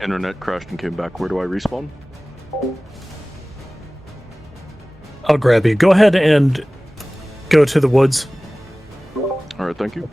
Internet crashed and came back. Where do I respawn? I'll grab you. Go ahead and go to the woods. Alright, thank you.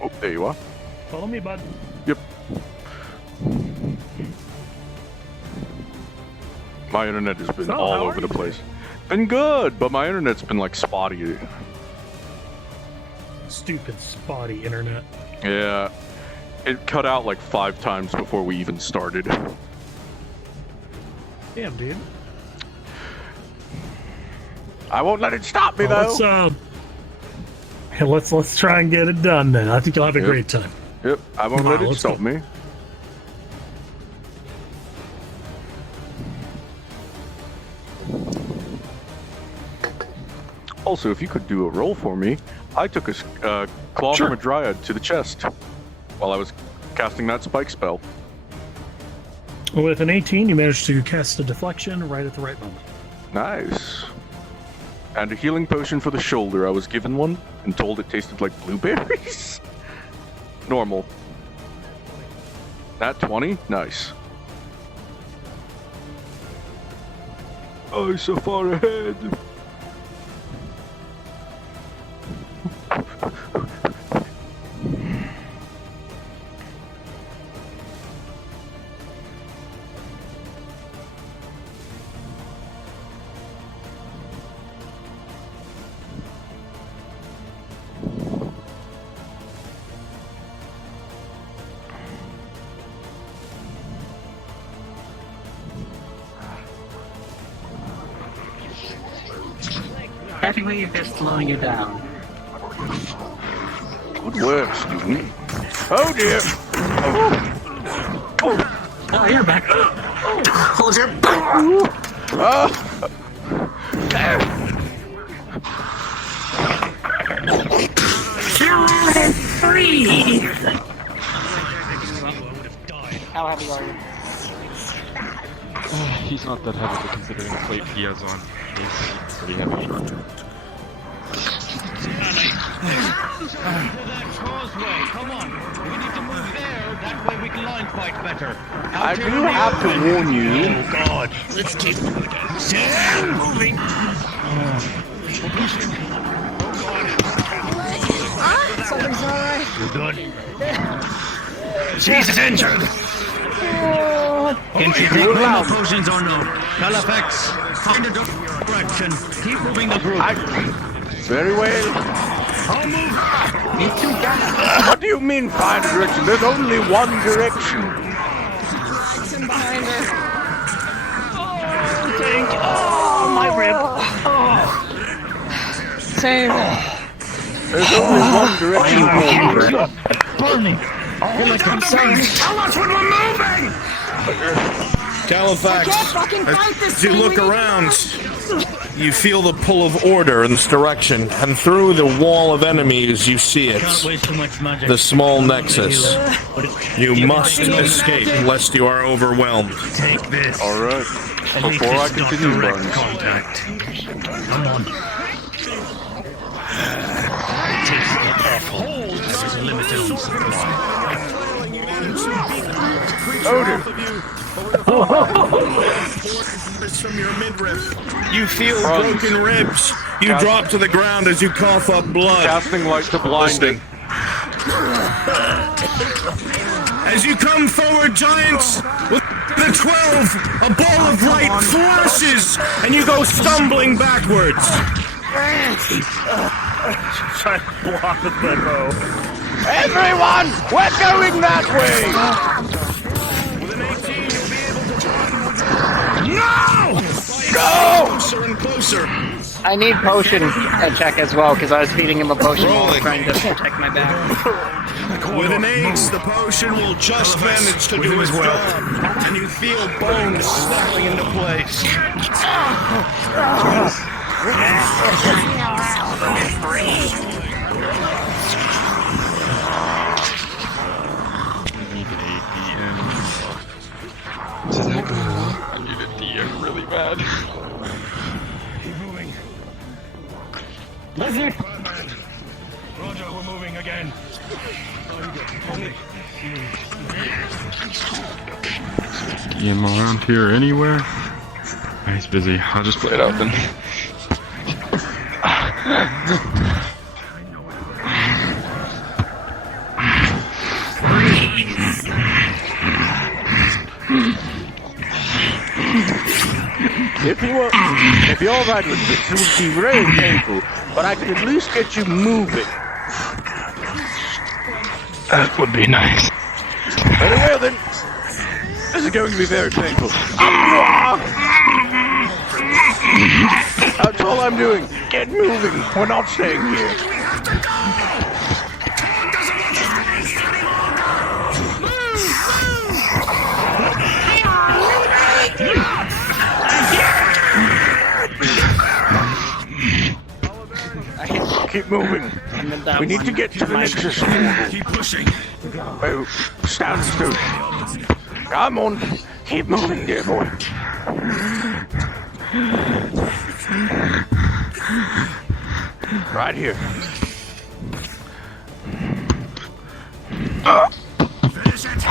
Oh, there you are. Follow me, bud. Yep. My internet has been all over the place. Been good, but my internet's been like spotty. Stupid spotty internet. Yeah. It cut out like 5 times before we even started. Damn, dude. I won't let it stop me though. Let's try and get it done then. I think you'll have a great time. Yep, I won't let it stop me. Also, if you could do a roll for me, I took a claw from a dryad to the chest while I was casting that spike spell. With an 18, you managed to cast a deflection right at the right moment. Nice. And a healing potion for the shoulder. I was given one and told it tasted like blueberries. Normal. That 20? Nice. Oh, so far ahead. Anyway, they're slowing you down. Good work, student. Oh dear! Oh, you're back. Hold your... Breathe! How heavy are you? He's not that heavy, but considering the plate he has on, he's pretty heavy. That causeway, come on. We need to move there, that way we can line fight better. I do have to warn you. Oh god. Let's keep moving. Something's alright. You good? She's injured. Can she take more potions or no? Kalafex, find a direction. Keep moving the group. Very well. I'll move. What do you mean find a direction? There's only one direction. Behind her. Oh, my rib. Save it. There's only one direction. Burning. I'm sorry. Tell us when we're moving. Kalafex, fucking fight this as you thing. look around, you feel the pull of order in this direction, and through the wall of enemies you see it. The small nexus. You must escape lest you are overwhelmed. Take this. Alright. Before I continue, direct Burns. contact. Come on. It takes awful. There's a limit on supply. Odor. From your midriff. You feel broken ribs. You drop to the ground as you cough up blood. Casting light to blinding. As you come forward, giants, with the 12, a ball of light flashes, and you go stumbling backwards. Try to block the bow. Everyone, we're going that way. With an 18, you'll be able to No! Go! closer and closer. I need potion check as well because I was feeding him a potion while Rolling. trying to protect my back. With an ace, the potion will just manage to do its job, and you feel bones snapping into place. I need a DM. I need a DM really bad. Lizard! Roger, we're moving again. DM around here anywhere? He's busy. I'll just play it out then. If you're alright with this, it would be very painful, but I could at least get you moving. That would be nice. Very well then. This is going to be very painful. That's all I'm doing. Get moving. We're not staying here. Keep moving. We need to get to the Nexus. Keep pushing. Oh, stand still. Come on. Keep moving, dear boy. Right here. Finish it.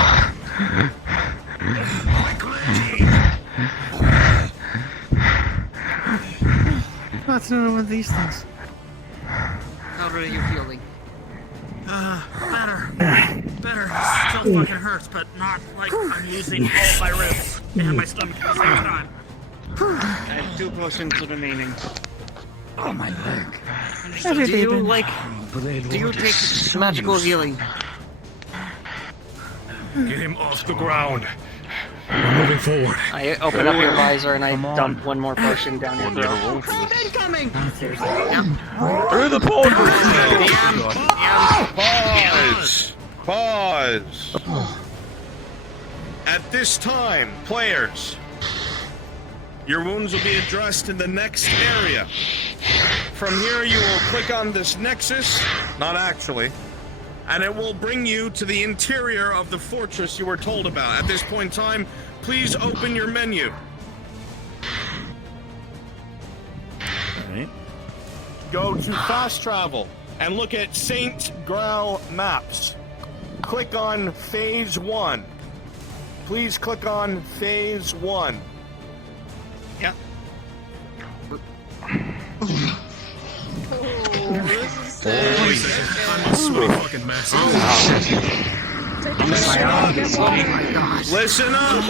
What's none with these things? How are you feeling? Better. Still fucking hurts, but not like I'm losing all my ribs and my stomach at the same time. I have 2 potions remaining. Oh, my leg. Do you take magical healing? Get him off the ground. We're moving forward. I open up your visor and I dump 1 more potion down your throat. Incoming! Through the portal. Pause. At this time, players, your wounds will be addressed in the next area. From here, you will click on this nexus, not actually, and it will bring you to the interior of the fortress you were told about. At this point in time, please open your menu. Go to fast travel and look at Saint Graal maps. Click on phase 1. Please click on phase 1. Yeah. Listen up!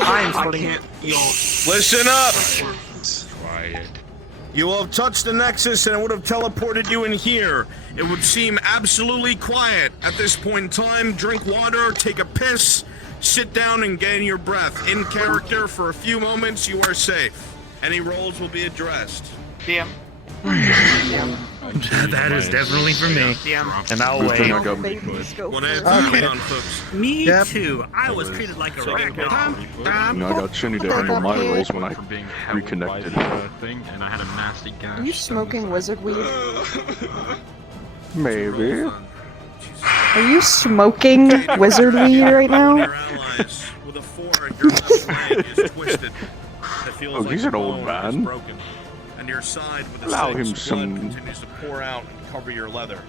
Listen up! Quiet. You will have touched the Nexus and it would have teleported you in here. It would seem absolutely quiet at this point in time. Drink water, take a piss, sit down and gain your breath. In character for a few moments, you are safe. Any rolls will be addressed. DM. That is definitely for me. DM. And I'll Good wait. thing I got What answer going on, folks? Me too. I was treated like a raccoon. I got Shinny to handle my rolls when I For being held reconnected. by the thing, and I had a nasty gash. Are you smoking wizard weed? Maybe. Are you smoking wizard weed right now? Your allies with a 4 and your left leg is twisted. It feels Oh, like he's the an old bone man. is broken, and your side with the Allow stakes, him blood some- continues to pour out and cover your leather.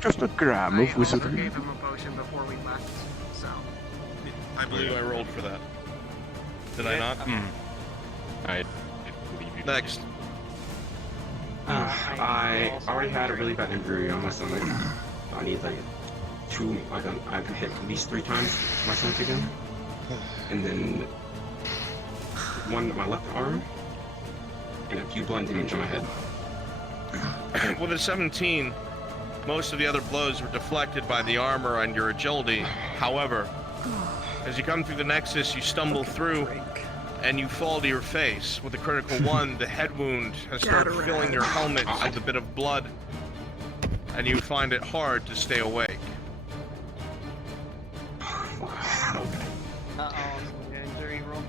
Just a gram of wizardry. gave him a potion before we left, so. I believe I rolled for that. Did I not? I believe you. Next. I already had a really bad injury on my stomach. I need like I can hit at least 3 times my stomach again. And then one my left arm and a few blunt damage on my head. With a 17, most of the other blows were deflected by the armor and your agility. However, as you come through the Nexus, you stumble through and you fall to your face. With a critical 1, the head wound has started filling your helmet with a bit of blood, and you find it hard to stay awake. Injury roll.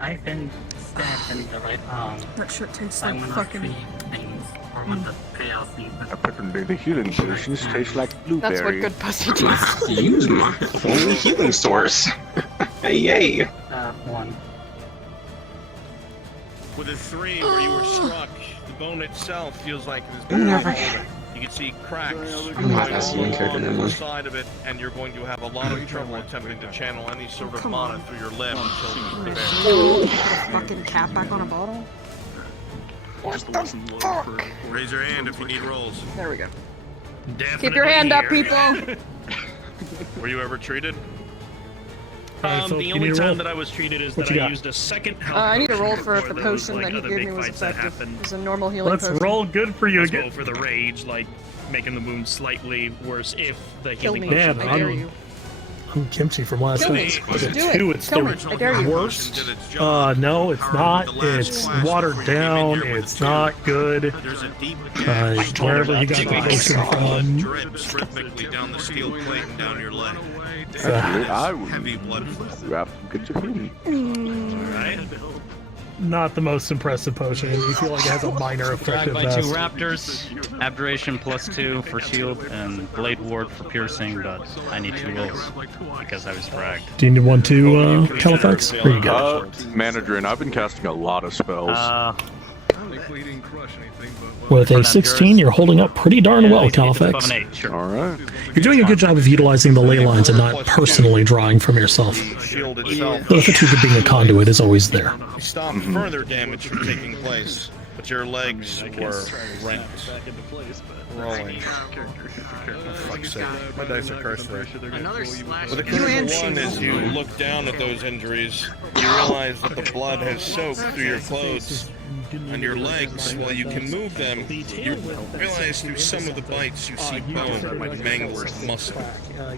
I've been stabbed in the right arm. That shit tastes I like will not fucking. feed things or with the pale things. Apparently the healing potions taste like blueberry. That's what good pussy tastes. Use my only healing source. Hey, yay! 1. With a 3, where you were struck, the bone itself feels like it has been older. You can see cracks I'm not going as all young character along than the one. side of it, and you're going to have a lot of trouble attempting to channel any sort of mana through your limb until you prepare. Put a fucking cap back on a bottle. What the fuck? Raise your hand if you need rolls. There we go. Definitely Keep your hand up, here. people. Were you ever treated? Alright, Phil, The you only need a roll? time that I was treated is What that you I got? used a second health I need a roll potion for if the before those, potion like, that he other gave big me was fights that effective. happened. It was a normal healing Let's potion. roll good for you As well again. for the rage, like making the wound slightly worse if the Kill healing me. Man, potion I dare you. I'm kimchi from last Kill me. week. Was it Do it. 2? It's Kill the me. I dare you. worst. No, it's not. It's watered down. It's not good. There's a deep Wherever you got the potion from. drips rhythmically down the steel plate and down your leg. Actually, I would Heavy blood flow. grab some good to heal. right? Not the most impressive potion. You feel like it has a minor effect Dragged at by 2 best. raptors. Abjuration +2 for shield and blade ward for piercing, but I need 2 rolls because I was dragged. Do you need one too, Kalafex? Here you go. Manager, and I've been casting a lot of spells. With a 16, you're holding up pretty darn well, Above an Kalafex. 8, sure. Alright. You're doing a good job of utilizing the ley lines and not personally drawing from yourself. The shield itself The fatigue of being a conduit is always there. stopped further damage from taking place, but your legs were rent. Rolling. For fuck's sake. My dice are cursed there. Another slash. With a critical 1, as you look down at those injuries, you realize that the blood has soaked through your clothes and your legs. While you can move them, you realize through some of the bites you see bone and mangled muscle.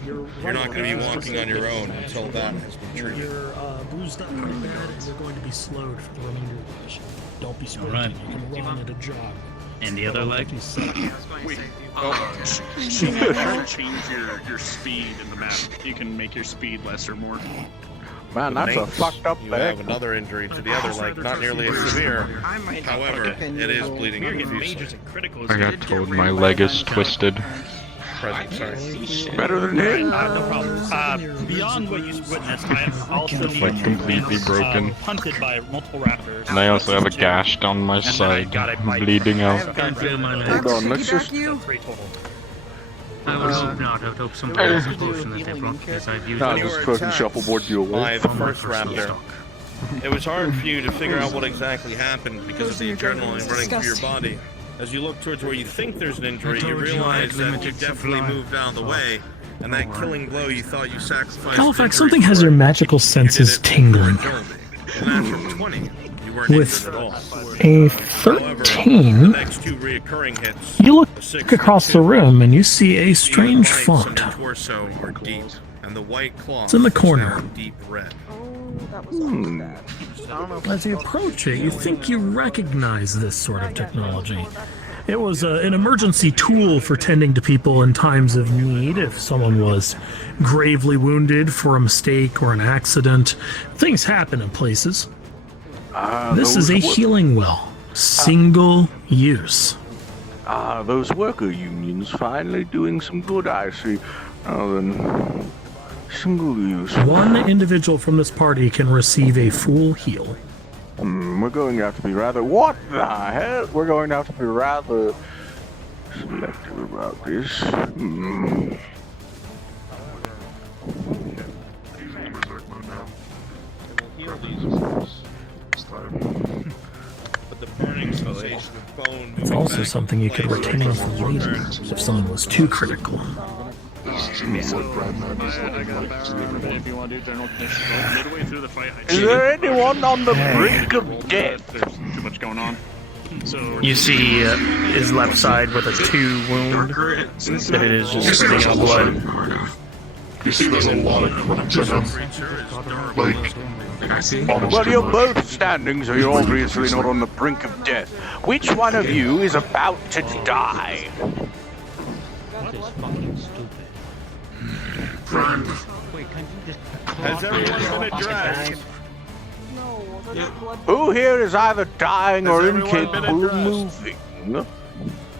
You're not going to be walking on your own until that has been treated. You're bruised up pretty bad, and you're going to be slowed for the remainder of the mission. Don't be sprinting. Alright. You can run at a jog. And the other leg? Change your speed in the map. You can make your speed less or more. Man, that's a fucked up You have bag. another injury to the other leg, not nearly as severe. However, it is bleeding You're getting profusely. majors and criticals. I got told my leg is twisted. Present, sorry. Better than him. No problem. Beyond what you witnessed, I have also It's like completely broken. hunted by multiple raptors. And I also have a gash down my side, bleeding out. Can't feel my Hold legs. on, let's just... you. 3 total. I would hope not. I would hope some potion that they brought because I've used No, it. just fucking shuffleboard you By away. the first raptor. It was hard for you to figure out what exactly happened because of the adrenaline running through your body. As you look towards where you think there's an injury, you realize that you definitely moved out of the way, and that killing blow you thought you sacrificed. Halifax, something has your magical senses tingling. And from 20, you weren't With injured at all. a However, the 13, next 2 reoccurring hits, you look a 6 across and the 2, room and you see a strange the bites font. on your torso are deep, and the white cloth It's in the is now corner. deep red. Oh, that was almost bad. I don't know if As you approach it, you think you recognize this sort of technology. It was an emergency tool for tending to people in times of need. If someone was gravely wounded for a mistake or an accident, things happen in places. This is a healing well, single use. Those worker unions finally doing some good, I see. Oh, then... Single use. One individual from this party can receive a full heal. We're going to have to be rather... What the hell? We're going to have to be rather selective about this. But the burning sensation of bone. It's also something you could retain for later if someone was too critical. Is there anyone on the brink of death? There's too much going on. So You see his left side with a 2 wound, that it is just spitting out blood. You see there's a lot of cracks in them. Well, you're both standing, so you're obviously not on the brink of death. Which one of you is about to die? Has everyone been addressed? Who here is either dying or incapable of moving?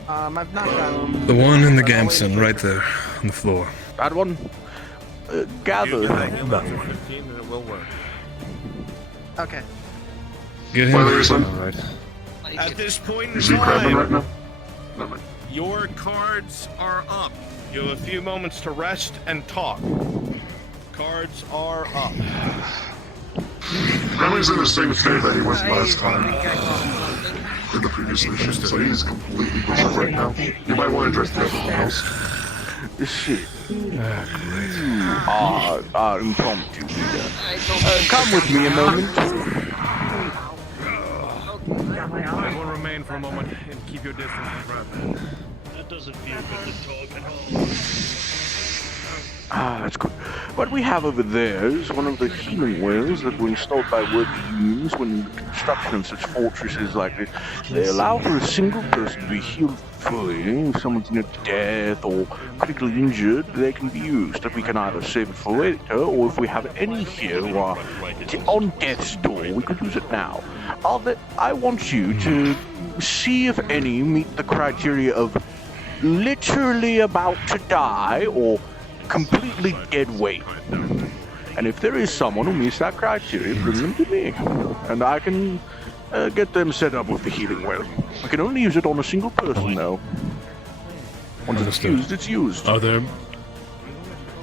I've not gotten. The one in the Gamson, right there, on the floor. That one? Gather. That one. It will work. Okay. Get him. Alright. At this point in Is he grabbing right time, now? your cards are up. You have a few moments to rest and talk. Cards are up. Riley's in the same state that he was last time in the previous mission, so he's completely busy right now. You might want to address the other one else. Shit. Impromptu. Come with me a moment. everyone remain for a moment and keep your distance from Brad. That doesn't feel good to talk at all. That's good. What we have over there is one of the healing wells that were installed by working unions when the construction of such fortresses like this. They allow for a single person to be healed fully. If someone's near death or critically injured, they can be used. We can either save it for later, or if we have any here who are on death's door, we could use it now. I want you to see if any meet the criteria of literally about to die or completely dead weight. And if there is someone who meets that criteria, bring them to me. And I can get them set up with the healing well. I can only use it on a single person, though. Once it's used, it's used.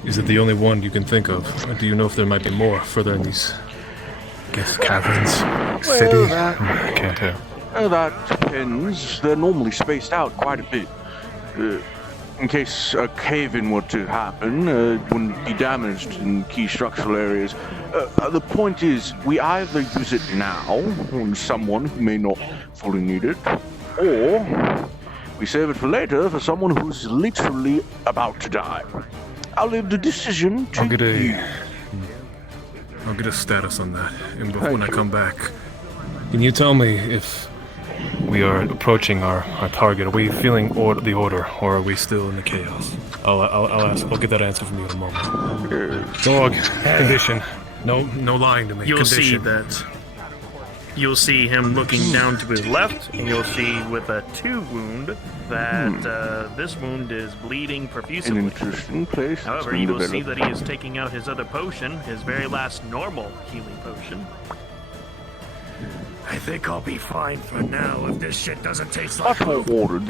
Is it the only one you can think of? Or do you know if there might be more further in these, caverns, city? I can't tell. That depends. They're normally spaced out quite a bit. In case a cave-in were to happen, it wouldn't be damaged in key structural areas. The point is, we either use it now on someone who may not fully need it, or we save it for later for someone who's literally about to die. I'll leave the decision to you. I'll get a status on that when I come back. Can you tell me if we are approaching our target? Are we feeling the order, or are we still in the chaos? I'll ask. I'll get that answer from you in a moment. Dog, condition. No lying to me. You'll condition. see that. You'll see him looking down to his left, and you'll see with a 2 wound that this wound is bleeding profusely. An interesting place. However, you will see that he is taking out his other potion, his very last normal healing potion. I think I'll be fine for now if this shit doesn't taste like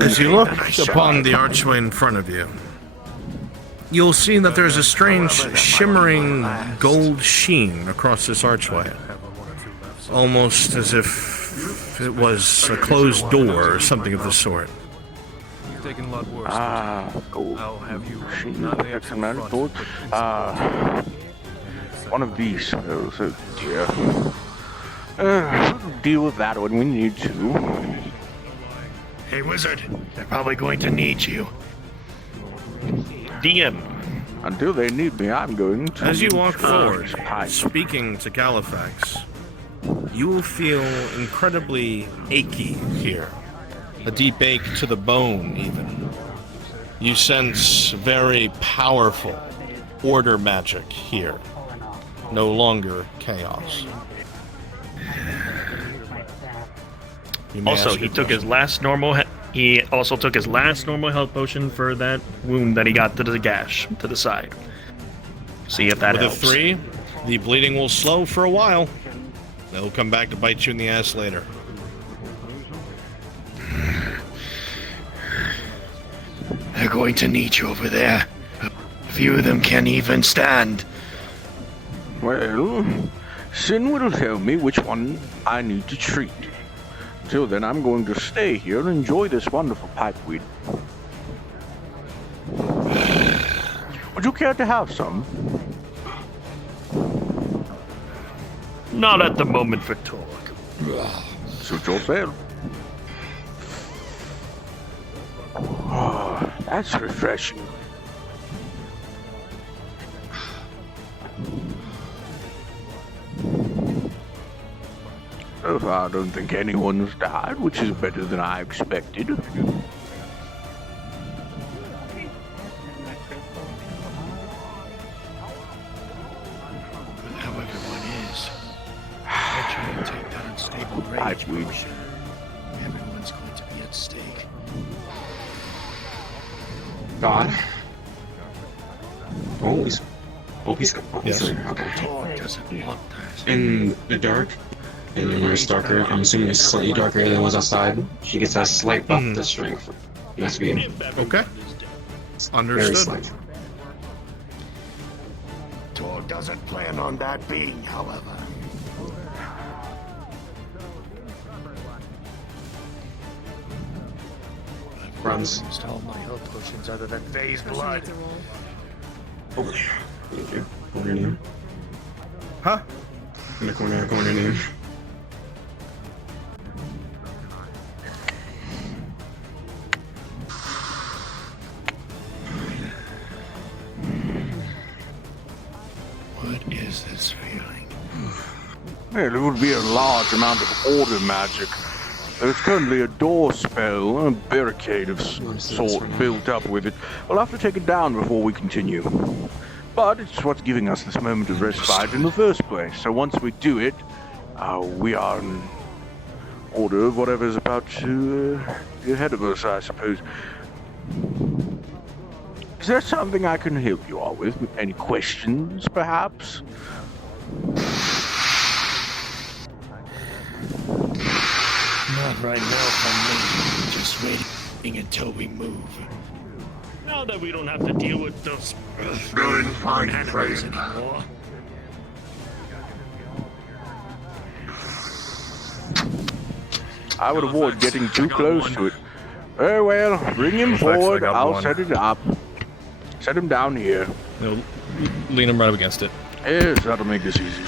As you look upon the archway in front of you, you'll see that there's a strange shimmering gold sheen across this archway. Almost as if it was a closed door or something of the sort. taken a lot worse. I'll have you not the extra front. One of these spells, oh dear. We'll deal with that when we need to. Hey, wizard, they're probably going to need you. DM. Until they need me, I'm going to... As you walk forward, speaking to Kalafex, you will feel incredibly achy here. A deep ache to the bone, even. You sense very powerful order magic here. No longer chaos. Also, he took his last normal. He also took his last normal health potion for that wound that he got to the gash to the side. See if that helps. With a 3, the bleeding will slow for a while. They'll come back to bite you in the ass later. They're going to need you over there. A few of them can't even stand. Well, Sin will tell me which one I need to treat. Till then, I'm going to stay here and enjoy this wonderful pipeweed. Would you care to have some? Not at the moment for talk. Suit yourself. Oh, that's refreshing. So far, I don't think anyone's died, which is better than I expected. How everyone is. They're trying to take down stable rage potion. Everyone's going to be at stake. God. Oh, he's Yes. Okay. In the dark, and when it's darker, I'm assuming it's slightly darker than it was outside. She gets a slight buff to strength. Must be okay. Very Understood. slight. Tor doesn't plan on that being, however. Runs. All my health potions other than Faye's blood. Over there. Thank you. Corner near. Huh? In the corner near. What is this feeling? Well, it would be a large amount of order magic. There's currently a door spell, a barricade of sort built up with it. We'll have to take it down before we continue. But it's what's giving us this moment of respite in the first place. So once we do it, we are in order of whatever's about to be ahead of us, I suppose. Is there something I can help you all with? Any questions, perhaps? Not right now from me. Just waiting until we move. Now that we don't have to deal with those Good, fine, animals Frey. anymore. I would avoid getting too close to it. Very well, bring him Reflex, I forward, got I'll one. set it up. Set him down here. No, lean him right up against it. Yes, that'll make this easy.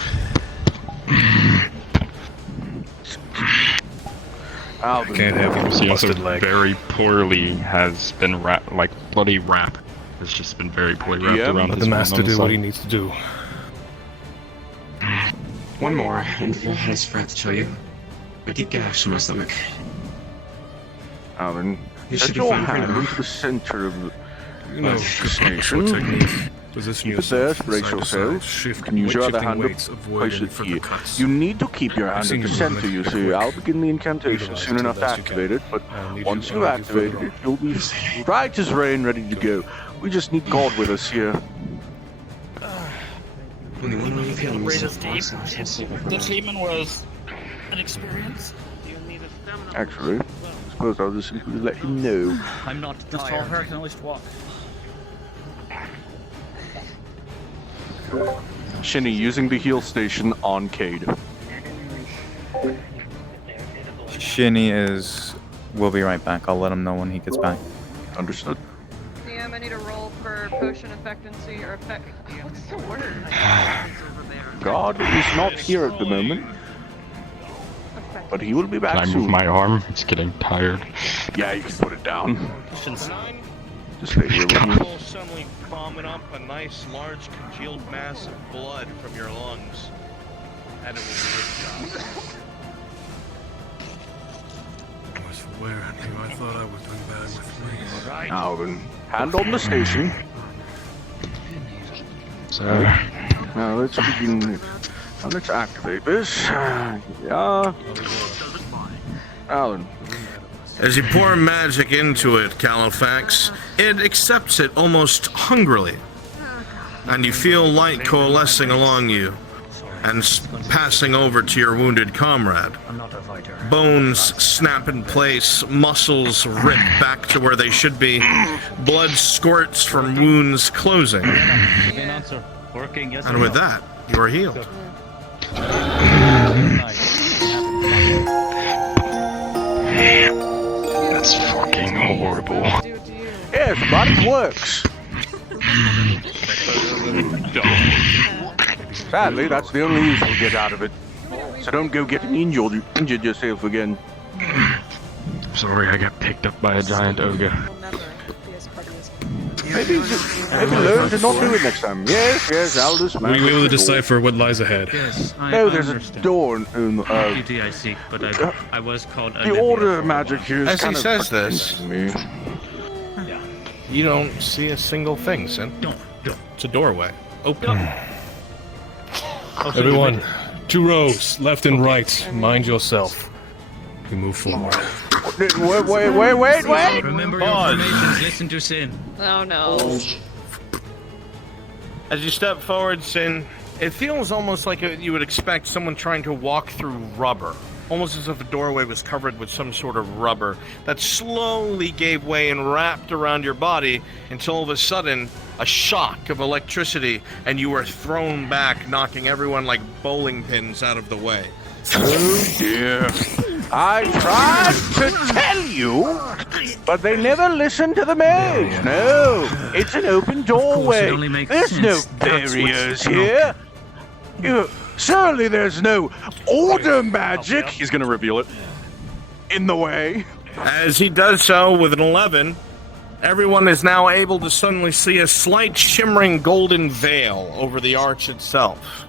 Alvin. Can't have him He also busted leg. very poorly has been like bloody wrap has just been very poorly wrapped around Let his the master wound on do the what he side. needs to do. One more, and I just forgot to show you. A deep gash in my stomach. Alvin, You set should be your fine for hand now. into the center of the You know, station. technique. Position Keep it there, yourself brace side to side, yourself. shift, You can use your other shifting hand to weights, avoid place any it further here. cuts. You need to keep your I've hand seen at the you center, movement you see. before. I'll begin the incantation Utilize soon it to enough the to best you activate can. it, but I'll need once you- you've I'll need you further activated it, you'll be right as rain, ready to go. We just need God with us here. Only one way of healing Raise myself. us deep. I'll save it for The now. treatment was an experience. Actually, I suppose I'll just simply let you know. I'm not this tall. Her can at least walk. Shinny using the heal station on Cade. Shinny will be right back. I'll let him know when he gets back. Understood. DM, I need a roll for potion effectivency or effect. What's the word? God is not here at the moment, but he will be back Can I soon. move my arm? It's getting tired. Yeah, you can put it down. Just stay here with You me. will suddenly vomit up a nice, large, congealed mass of blood from your lungs, and it will be your job. I swear I knew. I thought I was doing bad with me. Alvin, hand on the station. So, Now let's begin. Now let's activate this. Yeah. Alan. As you pour magic into it, Kalafex, it accepts it almost hungrily, and you feel light coalescing along you and passing over to your wounded comrade. I'm not a fighter. Bones snap in place, muscles rip back to where they should be, blood squirts from wounds closing. Working, yes And with that, you are healed. That's fucking horrible. Yes, but it works. Sadly, that's the only use we'll get out of it. So don't go getting injured yourself again. Sorry, I got picked up by a giant ogre. Maybe learn to not do it next time. Yes, I'll just. Were you able to decipher what lies ahead? Yes, I No, there's understand. a door in Duty I seek, but I was called the order of magic here is As he kind of says this, me. you don't see a single thing, Sin. It's a doorway. Open. Everyone, 2 rows, left and right. Mind yourself. We move forward. Wait! Remember your formations, listen to Sin. Oh no. As you step forward, Sin, it feels almost like you would expect someone trying to walk through rubber. Almost as if a doorway was covered with some sort of rubber that slowly gave way and wrapped around your body until all of a sudden a shock of electricity and you were thrown back, knocking everyone like bowling pins out of the way. Oh dear. I tried to tell you, but they never listen to the maze. No, it's an open doorway. There's no barriers here. Surely there's no order magic. He's gonna reveal it. In the way. As he does so with an 11, everyone is now able to suddenly see a slight shimmering golden veil over the arch itself.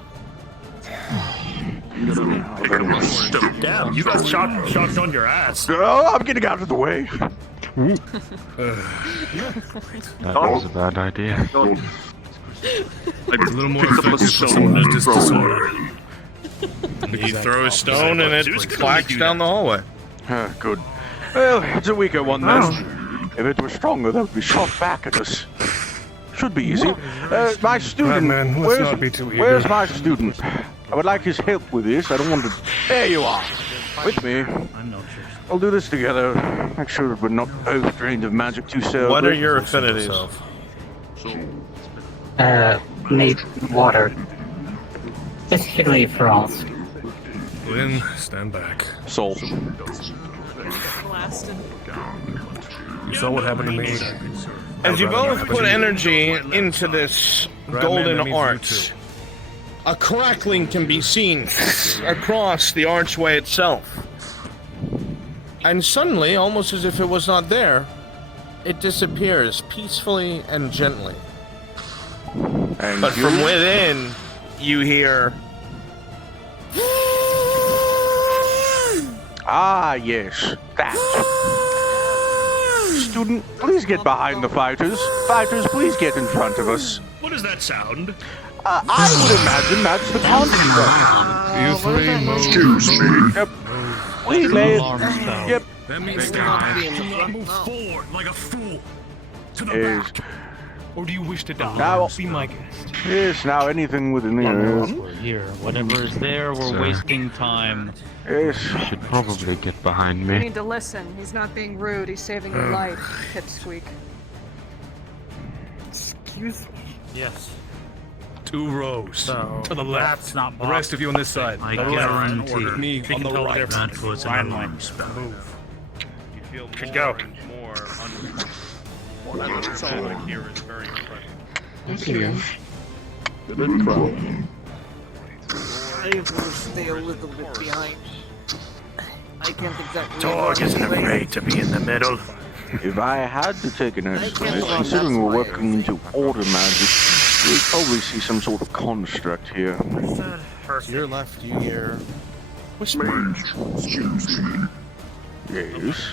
Damn, you got shocked on your ass. Oh, I'm getting out of the way. That was a bad idea. Like a little more effective for someone who's just disorder. He throws a stone and it clacks down the hallway. Good. Well, it's a weaker one then. If it were stronger, that would be shot back at us. Should be easy. My student. Batman, let's not be too eager. Where's my student? I would like his help with this. I don't want to. There you are. With me. I'm not sure. We'll do this together. Make sure we're not both drained of magic too soon. What are your affinities? Need water. Specifically frost. Lynn, stand back. Salt. You saw what happened to me. As you both put energy into this golden arch, a crackling can be seen across the archway itself. And suddenly, almost as if it was not there, it disappears peacefully and gently. But from within, you hear... Ah, yes. That. Student, please get behind the fighters. Fighters, please get in front of us. What does that sound? I would imagine that's the construct. You three move. Excuse me. Yep. We may. Yep. That means Move forward like a fool. To the Yes. back. Or do you wish to die? Now, Be my guest. yes, now anything within the We're here. Whatever is there, we're Sir. wasting time. Yes. Should probably get behind You me. need to listen. He's not being rude. He's saving your life. Pipsqueak. Excuse me. Yes. 2 rows. No, to the left. that's not The rest of you on this side. I The left. guarantee. With me on the right. That was an alarm spell. Move. You feel Could more go. and more That doesn't sound like here is very impressive. Thank you. Good problem. I will stay a little bit behind. I can't exactly. Dog isn't afraid to be in the middle. If I had to take an estimate, considering we're working into order magic, we'd probably see some sort of construct here. To your left, you hear whispering. Excuse me. Yes.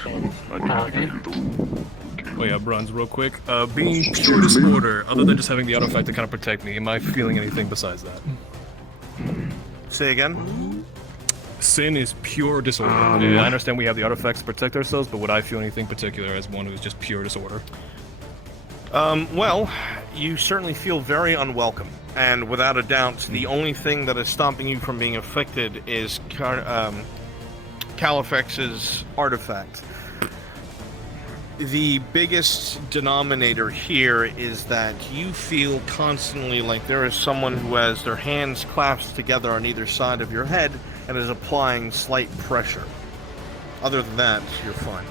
Oh yeah, Bruns, real quick. Being pure disorder, other than just having the artifact to kind of protect me, am I feeling anything besides that? Say again? Sin is pure disorder. And I understand we have the artifacts to protect ourselves, but would I feel anything particular as one who's just pure disorder? Well, you certainly feel very unwelcome. And without a doubt, the only thing that is stopping you from being afflicted is Kalafex's artifact. The biggest denominator here is that you feel constantly like there is someone who has their hands clasped together on either side of your head and is applying slight pressure. Other than that, you're fine.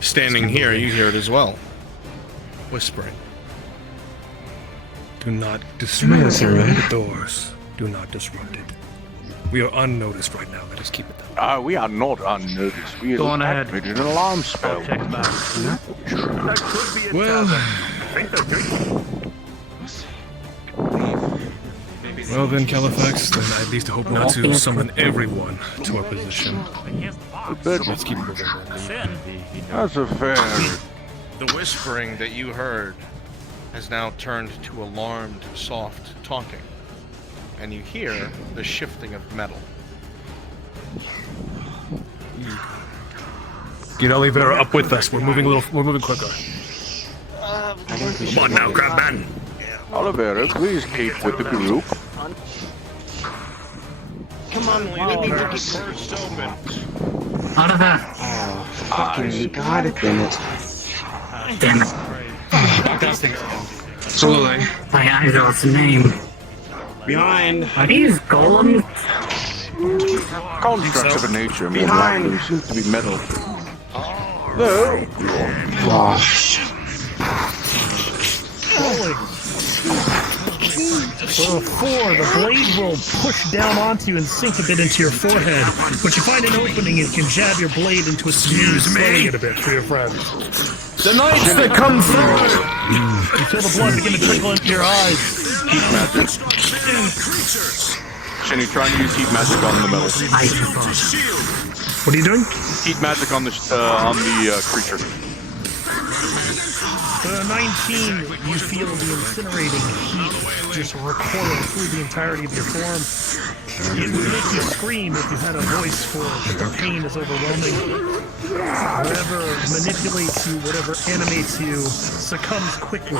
Standing here, you hear it as well. Whispering. Do not disrupt the doors. Do not disrupt it. We are unnoticed right now. Let us keep it down. We are not unnoticed. We Go on ahead. activated an alarm spell. I'll check back. Well, well then, Kalafex, then I at least hope not to summon everyone to our position. Let's keep moving. That's a fair. The whispering that you heard has now turned to alarmed, soft talking. And you hear the shifting of metal. Get Olivera up with us. We're moving quicker. Come on now, Crabman. Olivera, please keep with the group. Come on, lady, we can burst open. Oliver! Oh, fucking you got it, damn it. Damn it. Absolutely. My idol's name. Behind. Are these golems? Constructs of a nature more Behind. likely seems to be metal. No. Oh. So 4, the blade will push down onto you and sink a bit into your forehead, but you find an opening and can jab your blade into a smooth, slowing it a bit for your friends. The knights that come through! You feel the blood begin to trickle into your eyes. Heat magic. Shinny, try and use heat magic on the metal. What are you doing? Heat magic on the creature. 19, you feel the incinerating heat just recoil through the entirety of your form. It would make you scream if you had a voice for it, but the pain is overwhelming. Whatever manipulates you, whatever animates you, succumbs quickly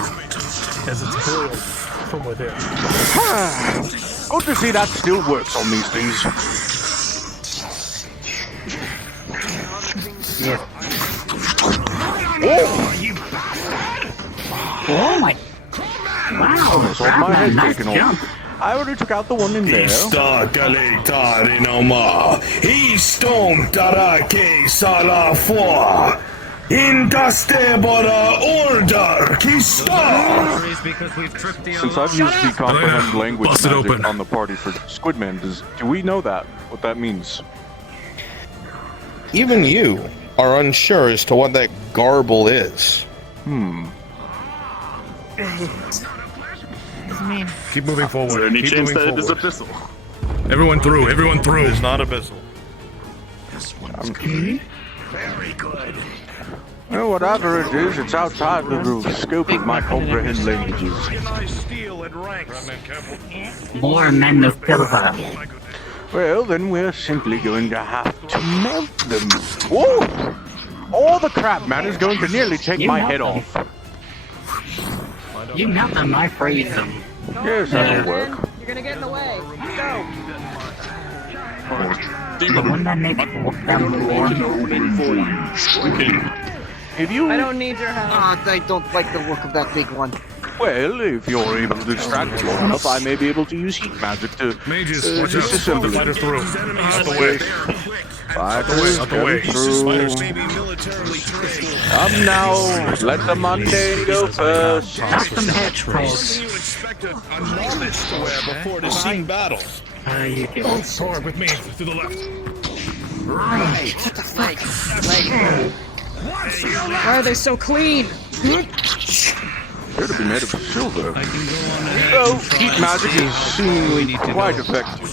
as it's boiled from within. Good to see that still works on these things. Yeah. Oh my! Wow! So my head Nice taken jump. off. I already took out the one in there. Since I've used the comprehend language magic on the party for Squidman, do we know that? What that means? Even you are unsure as to what that garble is. Keep moving forward. Any Keep chance moving that it is forward. abyssal? Everyone through. Everyone through. It's not abyssal. Very good. Well, whatever it is, it's outside the scope of my comprehend languages. More men of silver. Well, then we're simply going to have to melt them. Whoa! Oh, the crap, man, is going to nearly take my head off. You melt them, I freeze them. Yes, that'll work. You're gonna get in the way. Go. The one that makes them more. If you... I don't need your help. I don't like the look of that big one. Well, if you're able to distract me long enough, I may be able to use heat magic to... Mages, watch out. disassemble Fight her it. through. Out the way. Fighters, Out the way. through. Come now, let the mundane go first. Stop them head trolls. A novice to wear before the scene battle. You do. Oh, sword with me. To the left. Right. What the fuck? Why are they so clean? They're to be made of silver. Oh, heat magic is seemingly quite effective.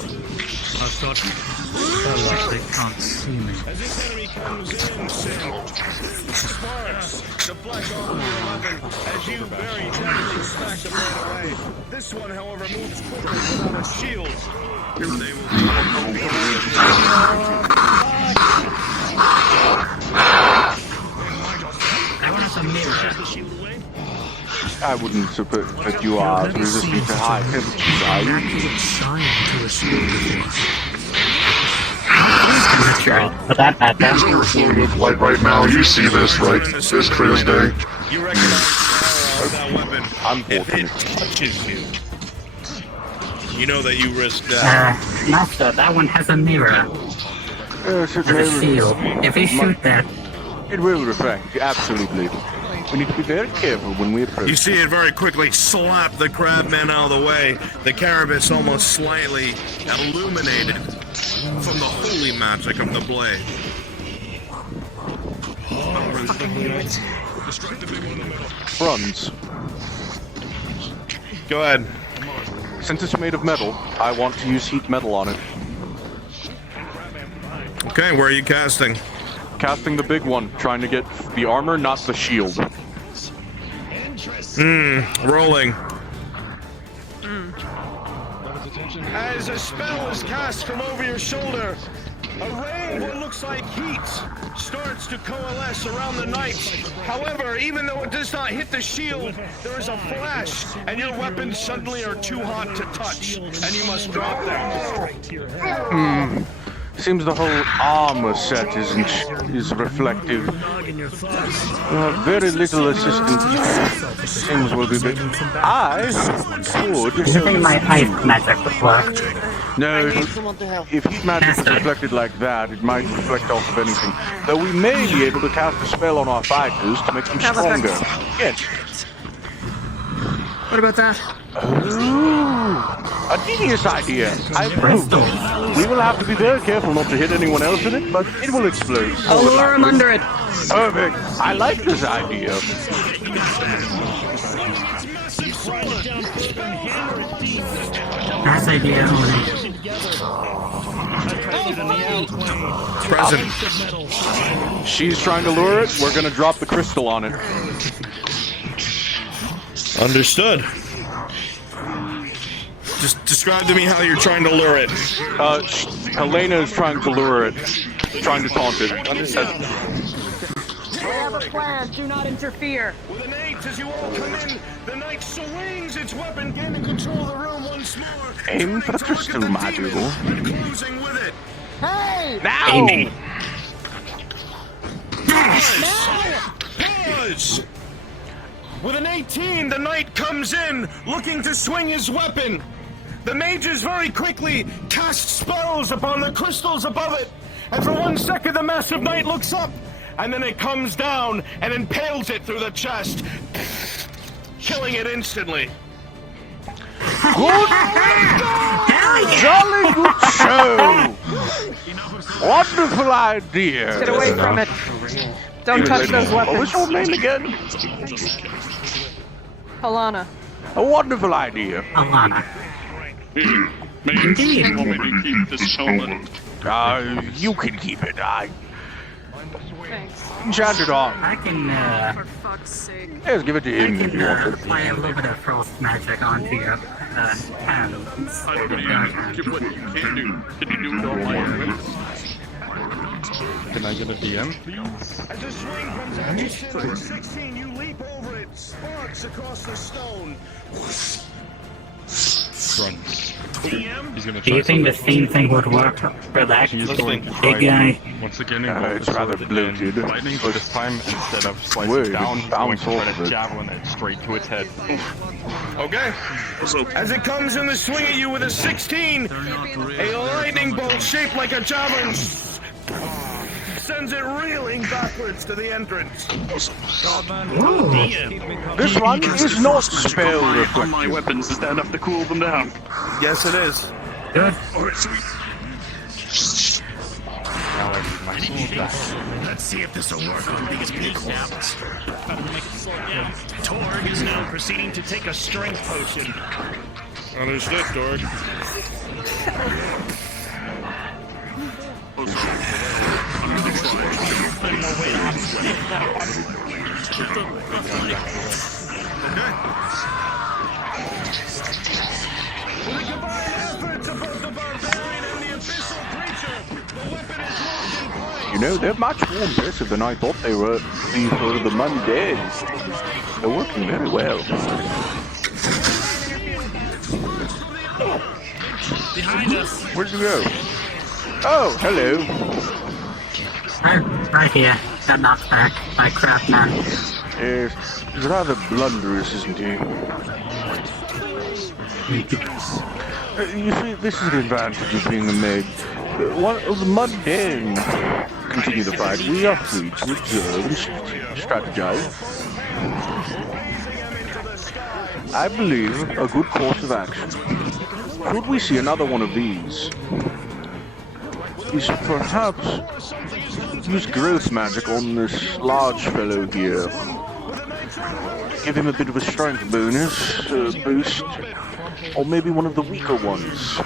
They can't see me. As this enemy comes in, sparks, the black armor weapon, as you very gently smack the blade away. This one, however, moves quickly without a shield. They will I want us to mirror. I wouldn't suppose that you are resistant to high temperatures, are you? Accurate shine to a shield. For that matter. He's overflowing with light right now. You see this, right? This clear as day. You recognize the power of that weapon. If it touches you, you know that you risk death. Master, that one has a mirror. Yes, it With a shield. If you shoot that... It will reflect, absolutely. We need to be very careful when we approach. You see it very quickly slap the crabman out of the way. The carapace almost slightly illuminated from the holy magic of the blade. Bronze. Go ahead. Since it's made of metal, I want to use heat metal on it. Okay, where are you casting? Casting the big one, trying to get the armor, not the shield. Rolling. As a spell is cast from over your shoulder, a ray of what looks like heat starts to coalesce around the knight. However, even though it does not hit the shield, there is a flash, and your weapons suddenly are too hot to touch, and you must drop them. Seems the whole armor set is reflective. Very little assistance. Seems will be big. I would. Do you think my ice magic would work? No, if heat magic is reflected like that, it might reflect off of anything. Though we may be able to cast a spell on our fighters to make them stronger. Yes. What about that? A genius idea. I approve. We will have to be very careful not to hit anyone else in it, but it will explode. I'll lure him under it. Perfect. I like this idea. Nice idea, only. Present. She's trying to lure it. We're gonna drop the crystal on it. Understood. Just describe to me how you're trying to lure it. Helena is trying to lure it. Trying to taunt it. Understood. I have a plan. Do not interfere. With an 8, as you all come in, the knight swings its weapon, gaining control of the room once more. Aim for the crystal, my dude. Closing with it. Hey! Now! Aiming. Pause! With an 18, the knight comes in, looking to swing his weapon. The mages very quickly cast spells upon the crystals above it, and for 1 second the massive knight looks up, and then it comes down and impales it through the chest, killing it instantly. Good! Jolly good show! Wonderful idea! Get away from it. Don't touch those weapons. What's your name again? Alana. A wonderful idea. Alana. Indeed. Keep this helmet. You can keep it. Thanks. Enchanted on. I can, For fuck's sake. Yes, give it to I him if you want can, it. apply a little bit of frost magic onto your, hands. I don't know what you can do. Can you do it all my ways? Can I get a DM, please? As a swing comes at you, Sid, 16, you leap over it, sparks across the stone. Runs. He's gonna Do you think the same thing would work for that He's going to big guy? once again, it's rather bloated. Lightning, but this time instead of slicing Word, down, it's he's going bounced to try off to of it. javelin it straight to its head. Okay. As it comes in to swing at you with a 16, a lightning bolt shaped like a javelin sends it reeling backwards to the entrance. This one is not spell My reflective. weapons, is that enough to cool them down? Yes, it is. Good. Let's see if this will work on these people. Torg is now proceeding to take a strength potion. Understood, Dorg. You know, they're much more impressive than I thought they were. be for the mundane. They're working very well. Behind us. Where'd you go? Oh, hello. Right here. Got knocked back by Crapman. Yes, he's rather blunderous, isn't he? You see, this is the advantage of being a maid. One of the mundane continue the fight. We are free to observe and strategize. I believe a good course of action, should we see another one of these, is perhaps use growth magic on this large fellow here. Give him a bit of a strength bonus, boost, or maybe one of the weaker ones.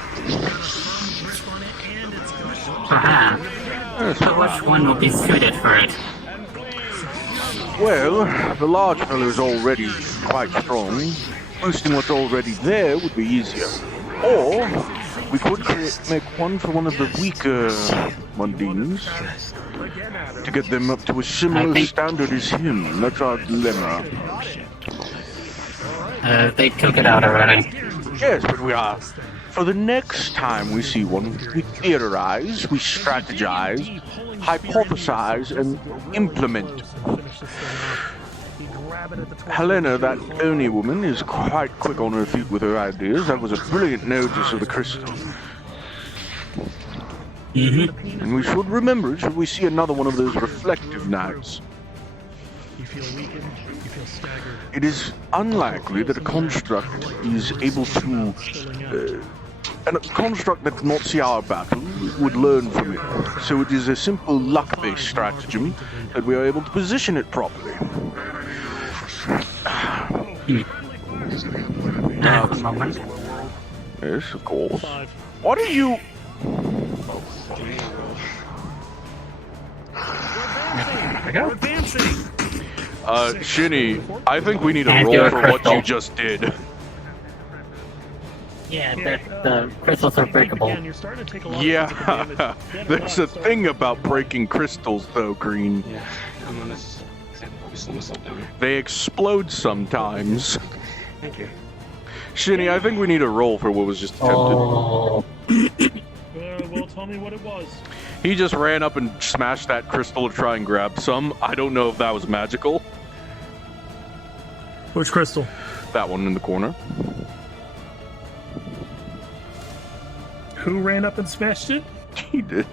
Perhaps. So which one will be suited for it? Well, the large fellow is already quite strong. Boosting what's already there would be easier. Or we could make one for one of the weaker mundines to get them up to a similar standard as him. That's our dilemma. They took it out already. Yes, but we are. For the next time we see one, we theorize, we strategize, hypothesize, and implement. Helena, that Oni woman, is quite quick on her feet with her ideas. That was a brilliant notice of the crystal. And we should remember it should we see another one of those reflective nights. You feel weakened, you feel staggered. It is unlikely that a construct is able to... and a construct that did not see our battle would learn from it. So it is a simple luck-based stratagem that we are able to position it properly. Now, moment. Yes, of course. What are you... We're advancing. Shinny, I think we need a roll for what you just did. Yeah, the crystals are breakable. Yeah, there's a thing about breaking crystals though, Green. Yeah, I'm gonna focus on myself down. They explode sometimes. Thank you. Shinny, I think we need a roll for what was just attempted. Well, tell me what it was. He just ran up and smashed that crystal to try and grab some. I don't know if that was magical. Which crystal? That one in the corner. Who ran up and smashed it? He did.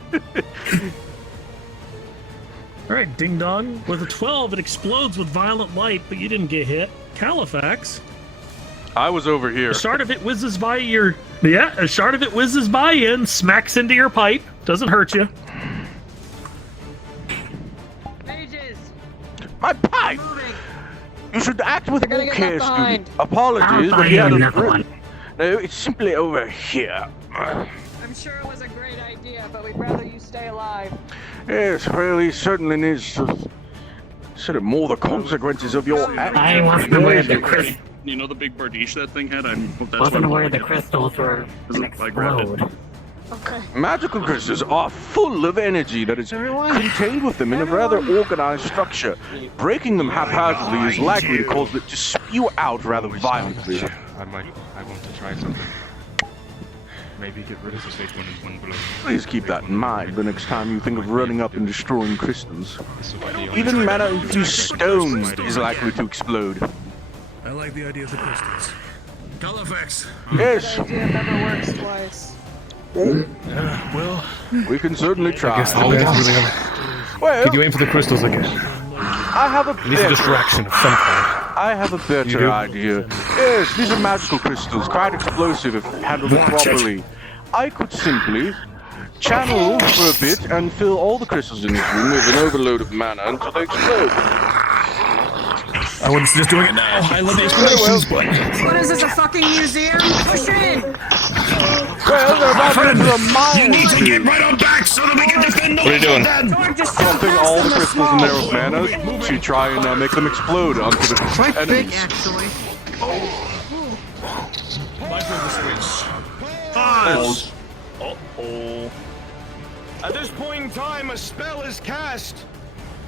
Alright, Ding Dong. With a 12, it explodes with violent light, but you didn't get hit. Kalafex. I was over here. A shard of it whizzes by your... Yeah, a shard of it whizzes by you and smacks into your pipe. Doesn't hurt you. Mages! My pipe! You should act with They're more gonna get care, left student. behind. Apologies, I'll but buy he had you a another grip. one. No, it's simply over here. I'm sure it was a great idea, but we'd rather you stay alive. Yes, well, he certainly needs to consider more the consequences of your actions. I wasn't aware the crystals. You know the big bardiche that thing had? I hope that's Wasn't what aware it the was. crystals were an explode. Okay. Magical crystals are full of energy that is contained with them in a rather organized structure. Breaking them haphazardly is likely to cause it to spew out rather violently. I want to try something. Maybe get rid of the big one in one blow. Please keep that in mind the next time you think of running up and destroying crystals. Even mana-infused stone is likely to explode. I like the idea of the crystals. Kalafex! Yes. The idea never works twice. Well, we can certainly try. I guess the best really Well, could you aim for the crystals again? I have a At least a distraction of some kind. I have a better idea. Yes, these are magical crystals, quite explosive if handled properly. I could simply channel for a bit and fill all the crystals in this room with an overload of mana until they explode. I wouldn't suggest doing it now. I love the explanations, but... What is this, a fucking museum? Push in! Well, they're about to enter a mine. You need to get right on back so that we can defend the What are you doing? Pumping all the crystals in there with mana to try and make them explode onto the enemies. Pause! Uh-oh. At this point in time, a spell is cast.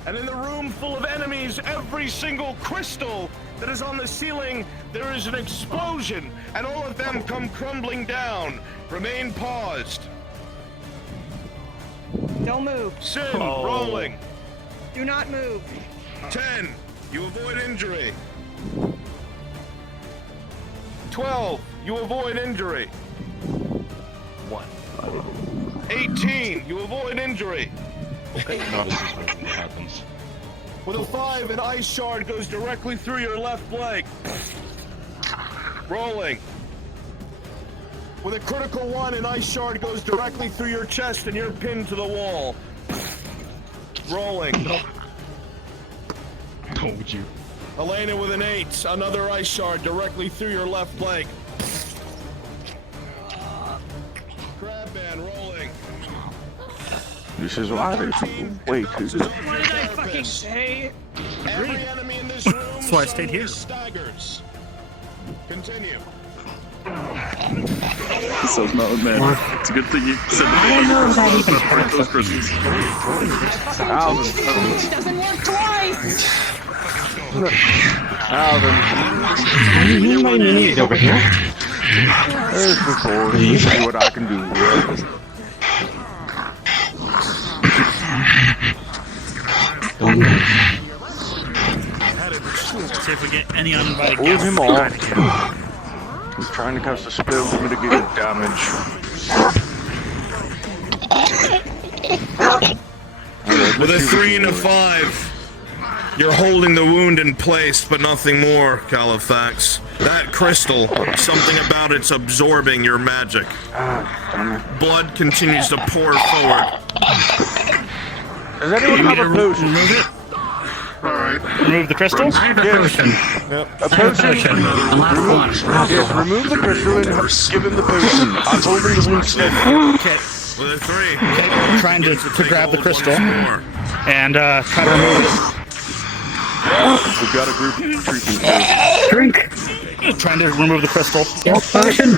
And in the room full of enemies, every single crystal that is on the ceiling, there is an explosion, and all of them come crumbling down. Remain paused. Don't move. Sin, rolling. Do not move. 10, you avoid injury. 12, you avoid injury. 1. 18, you avoid injury. Okay. No, this is what happens. With a 5, an ice shard goes directly through your left leg. Rolling. With a critical 1, an ice shard goes directly through your chest and you're pinned to the wall. Rolling. Told you. Elena with an 8, another ice shard directly through your left leg. Crab man rolling. This is why there's way too. What did I fucking say? Every enemy in this room That's why I stayed here. staggers. Continue. So Mountain Man. It's a good thing you said I don't know if that even part those crystals. She doesn't work twice. You might need it over here. There's the board. See what I can do. See if we get any uninvited Hold guests. him off. He's trying to cast a spell to mitigate damage. With a 3 and a 5, you're holding the wound in place, but nothing more, Kalafex. That crystal, something about it's absorbing your magic. Blood continues to pour forward. Does anyone have a potion? Remove it? Remove the crystal? I have a potion. Yep. A potion. The last one. Yes, remove the crystal and give him the potion. I'm holding the wound steady. Okay. With a 3. Okay, trying to grab the crystal and try to remove it. We've got a group treatment. Drink. Trying to remove the crystal. Health potion.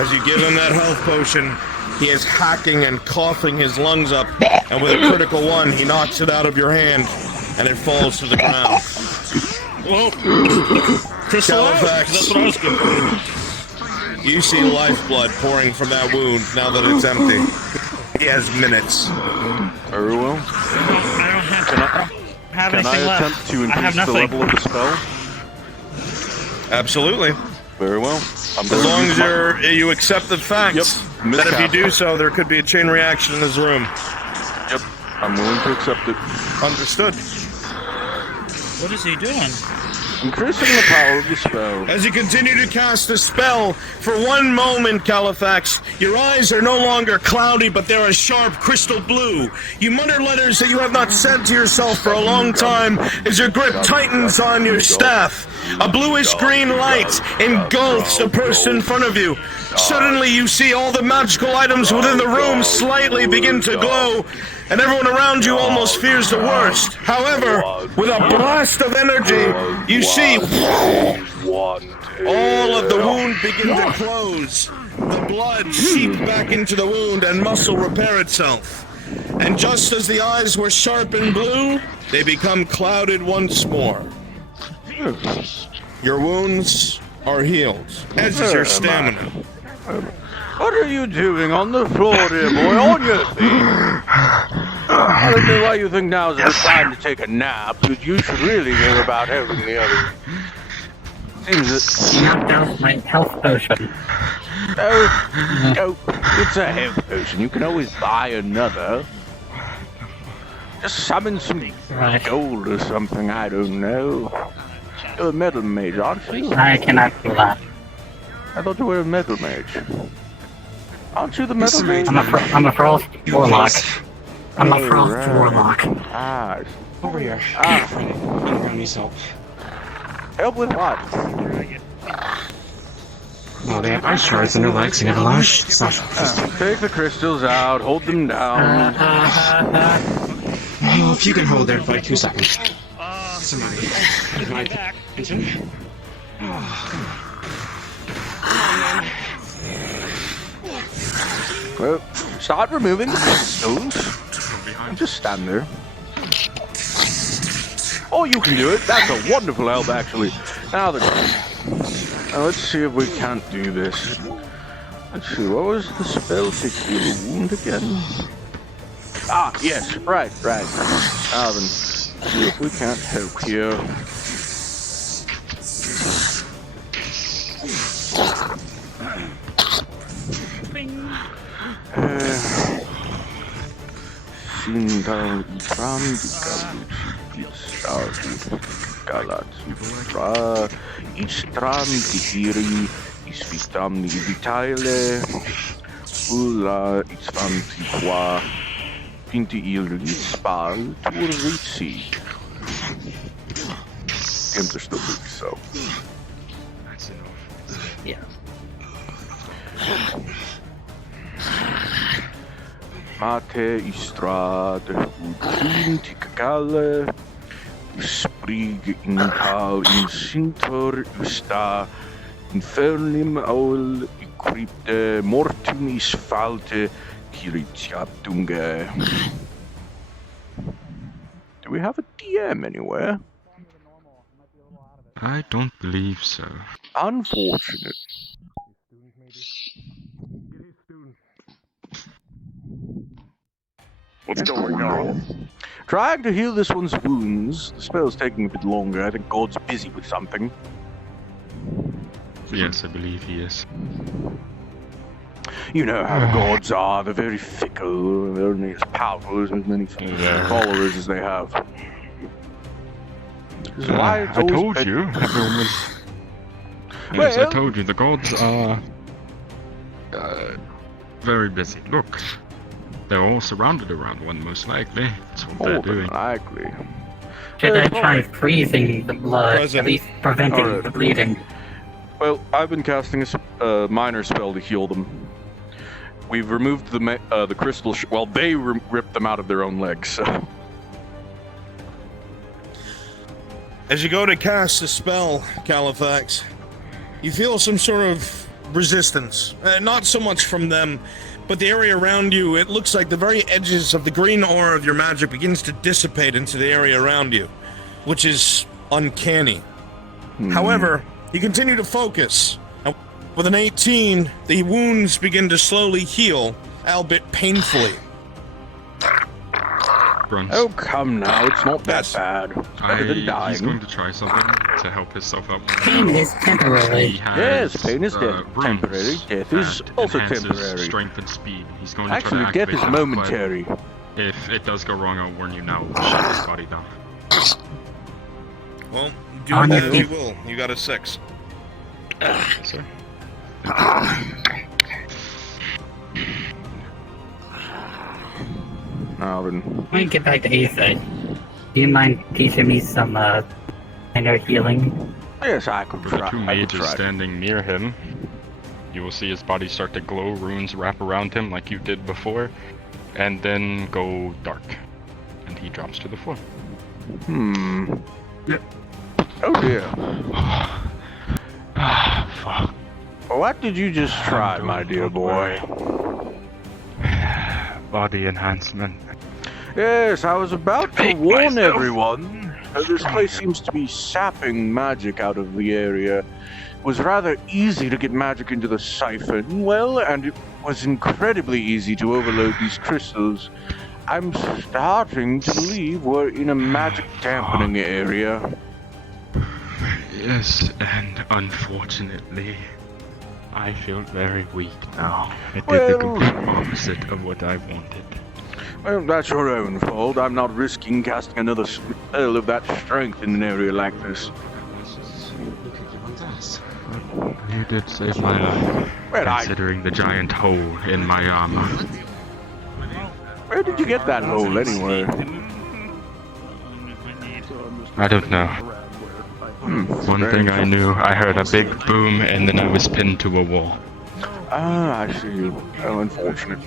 As you give him that health potion, he is hacking and coughing his lungs up, and with a critical 1, he knocks it out of your hand, and it falls to the ground. Well, crystal out. That's what I was going for. You see lifeblood pouring from that wound now that it's empty. He has minutes. Very well. I don't have Can I anything left. attempt to I have increase the nothing. level of the spell? Absolutely. Very well. As long as you accept the fact that if you do so, there could be a chain reaction in this room. Yep. I'm willing to accept it. Understood. What is he doing? Increasing the power of the spell. As you continue to cast the spell, for one moment, Kalafex, your eyes are no longer cloudy, but they're a sharp crystal blue. You mutter letters that you have not said to yourself for a long time as your grip tightens on your staff. A bluish-green light engulfs the person in front of you. Suddenly, you see all the magical items within the room slightly begin to glow, and everyone around you almost fears the worst. However, with a blast of energy, you see all of the wound begin to close. The blood seep back into the wound and muscle repair itself. And just as the eyes were sharp and blue, they become clouded once more. Your wounds are healed, as is your stamina. What are you doing on the floor, dear boy? On your feet. I don't know why you think now is the time to take a nap, but you should really hear about helping the others. Seems that... Knocked out my health potion. No, it's a health potion. You can always buy another. Just summon some gold or something, I don't know. You're a metal mage, aren't you? I cannot do that. I thought you were a metal mage. Aren't you the metal mage? I'm a frost warlock. I'm a frost warlock. Ah. Over here. Ah. Underground needs help. Help with what? No, they have ice shards in their legs and avalanche. Take the crystals out, hold them down. Oh, if you can hold there for like 2 seconds. Somebody. My attention. Well, start removing the crystals. Just stand there. Oh, you can do it. That's a wonderful help, actually. Now let's see if we can't do this. Let's see, what was the spell to heal a wound again? Ah, yes, right. Now then, see if we can't help here. Sindal Itram di Galat Fra Istram Tihiri Isvitam Vitale Ula Isvam Tihwa Pinti Spal Turvici. Games are still big, so. That's enough. Yeah. Mate Istrad Udunticale Sprig Incal in Sintor Usta Infernim Aul Crypte Mortumis Falte Kiritiatunge. Do we have a DM anywhere? I don't believe so. Unfortunate. What's going on? Trying to heal this one's wounds. The spell's taking a bit longer. I think God's busy with something. Yes, I believe he is. You know how the gods are. They're very fickle. They're only as powerful as many followers as they have. This is why it's I always told you. Everyone was... Yes, I told you. The gods are... very busy. Look. They're all surrounded around one, most likely. That's what they're doing. Likely. Should I try freezing the blood, at least preventing the bleeding? Well, I've been casting a minor spell to heal them. We've removed the crystal. Well, they ripped them out of their own legs. So. As you go to cast a spell, Kalafex, you feel some sort of resistance. Not so much from them, but the area around you. It looks like the very edges of the green aura of your magic begins to dissipate into the area around you, which is uncanny. However, you continue to focus. With an 18, the wounds begin to slowly heal, albeit painfully. Grunts. Oh, come now, it's not that bad. Better than dying. He's going to try something to help himself out. Pain is temporary. Yes, pain is temporary. Death is also temporary. Strength and speed. He's going to Actually, try to death is activate momentary. That, if it does go wrong, I'll warn you now. We'll shut his body down. Well, do as you will. You got a 6. Yes, sir. Let me get back to Aether. Do you mind teaching me some minor healing? Yes, I could For try. the two mages standing near him, you will see his body start to glow, runes wrap around him like you did before, and then go dark. And he drops to the floor. Yep. Oh dear. Fuck. What did you just try, my dear boy? Body enhancement. Yes, I was about to warn everyone. This place seems to be sapping magic out of the area. It was rather easy to get magic into the siphon, well, and it was incredibly easy to overload these crystals. I'm starting to believe we're in a magic dampening area. Yes, and unfortunately, I feel very weak now. I did the complete opposite of what I wanted. Well, that's your own fault. I'm not risking casting another spell of that strength in an area like this. You did save my life, considering the giant hole in my armor. Where did you get that hole, anyway? I don't know. One thing I knew, I heard a big boom and then I was pinned to a wall. Ah, I see. How unfortunate.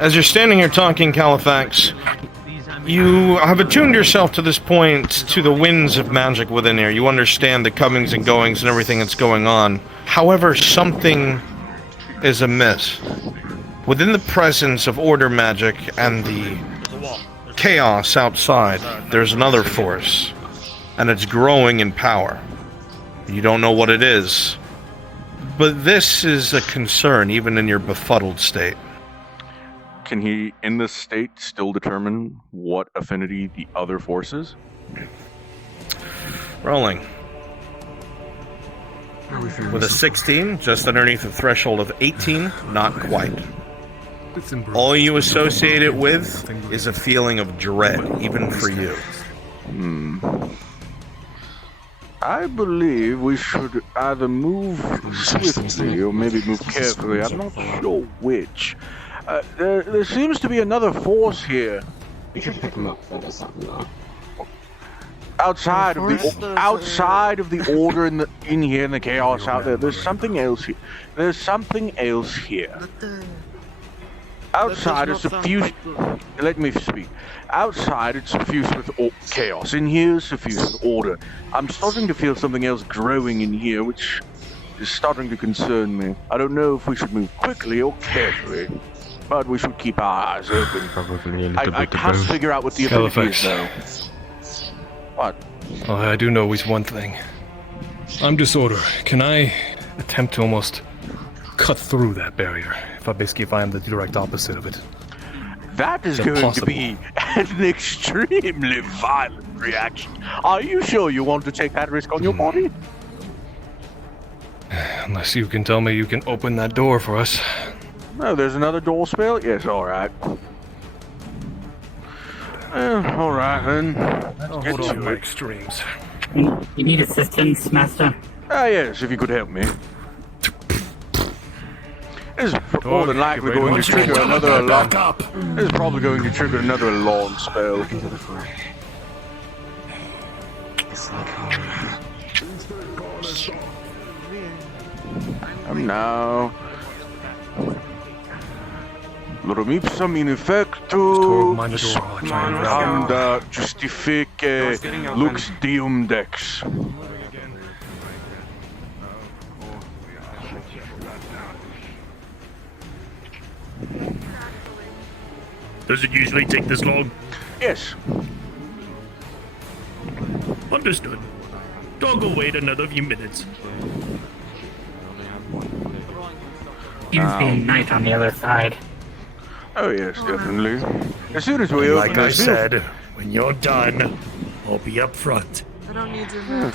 As you're standing here talking, Kalafex, you have attuned yourself to this point to the winds of magic within here. You understand the comings and goings and everything that's going on. However, something is amiss. Within the presence of order magic and the chaos outside. There's another force, and it's growing in power. You don't know what it is, but this is a concern even in your befuddled state. Can he, in this state, still determine what affinity the other force is? Rolling. With a 16, just underneath the threshold of 18, not quite. All you associate it with is a feeling of dread, even for you. I believe we should either move swiftly or maybe move carefully. I'm not sure which. There seems to be another force here. We should pick him up for this something though. Outside of the order in here and the chaos out there, there's something else here. There's something else here. Outside it's suffused. Let me speak. Outside it's suffused with chaos. In here it's suffused with order. I'm starting to feel something else growing in here, which is starting to concern me. I don't know if we should move quickly or carefully, but we should keep our eyes open. Probably I can't figure out what the affinity is though. What? Well, I do know is one thing. I'm disorder. Can I attempt to almost cut through that barrier? If I am the direct opposite of it. That is going to be an extremely violent reaction. Are you sure you want to take that risk on your body? Unless you can tell me you can open that door for us. No, there's another door spell? Yes, alright. Alright then. I'll hold on to my extremes. You need assistance, Master? Yes, if you could help me. This is more than likely going to trigger another alarm. This is probably going to trigger another alarm spell. Now. Lorem ipsum in effectu anda justifique lux deum dex. Does it usually take this long? Yes. Understood. Don't go wait another few minutes. Seems to be night on the other side. Oh yes, definitely. As soon as we open like I this said, when you're done, I'll be up front. I don't need your help.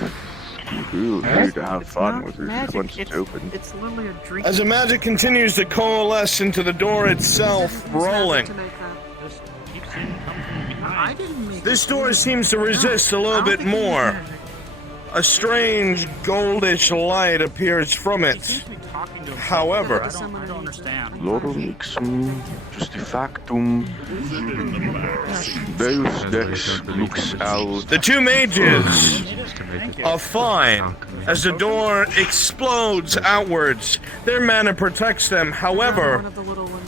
You need to have fun with this once it's open. It's literally a drink. As the magic continues to coalesce into the door itself, rolling. This door seems to resist a little bit more. A strange goldish light appears from it. However, Lorem ipsum justifactum Deus dex lux al. the two mages are fine as the door explodes outwards. Their mana protects them. However,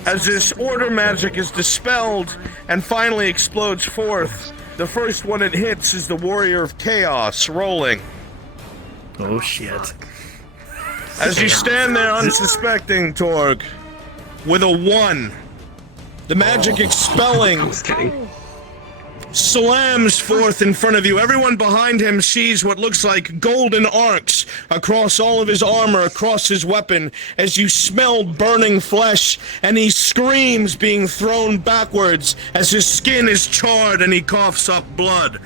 as this order magic is dispelled and finally explodes forth, the first one it hits is the Warrior of Chaos, rolling. Oh shit. As you stand there unsuspecting, Torg, with a 1, the magic expelling slams forth in front of you. Everyone behind him sees what looks like golden arcs across all of his armor, across his weapon, as you smell burning flesh, and he screams, being thrown backwards as his skin is charred and he coughs up blood.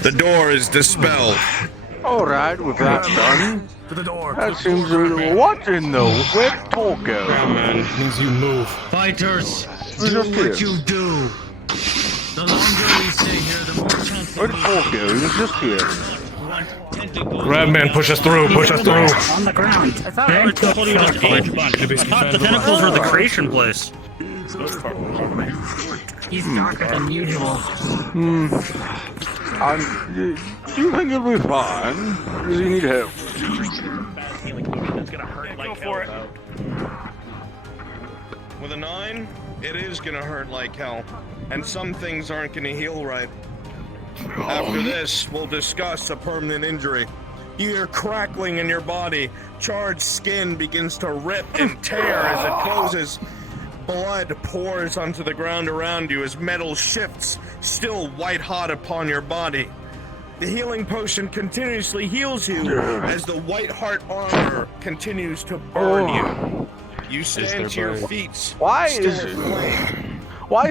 The door is dispelled. Alright, with that done. To the door. That seems a what in the where'd Torg go? It means you move. Fighters, He's do just what here. you do. The longer we stay here, the more chance Where'd Torg go? He was just here. Grab man, push us through, push us through. On the ground. I thought the tentacles were the creation place. He's darker than usual. Do you think he'll be fine? Does he need help? Go for it. With a 9, it is gonna hurt like hell. And some things aren't gonna heal right. After this, we'll discuss a permanent injury. You hear crackling in your body, charred skin begins to rip and tear as it closes. Blood pours onto the ground around you as metal shifts, still white hot upon your body. The healing potion continuously heals you as the white heart armor continues to burn you. You stand to your feet. Why is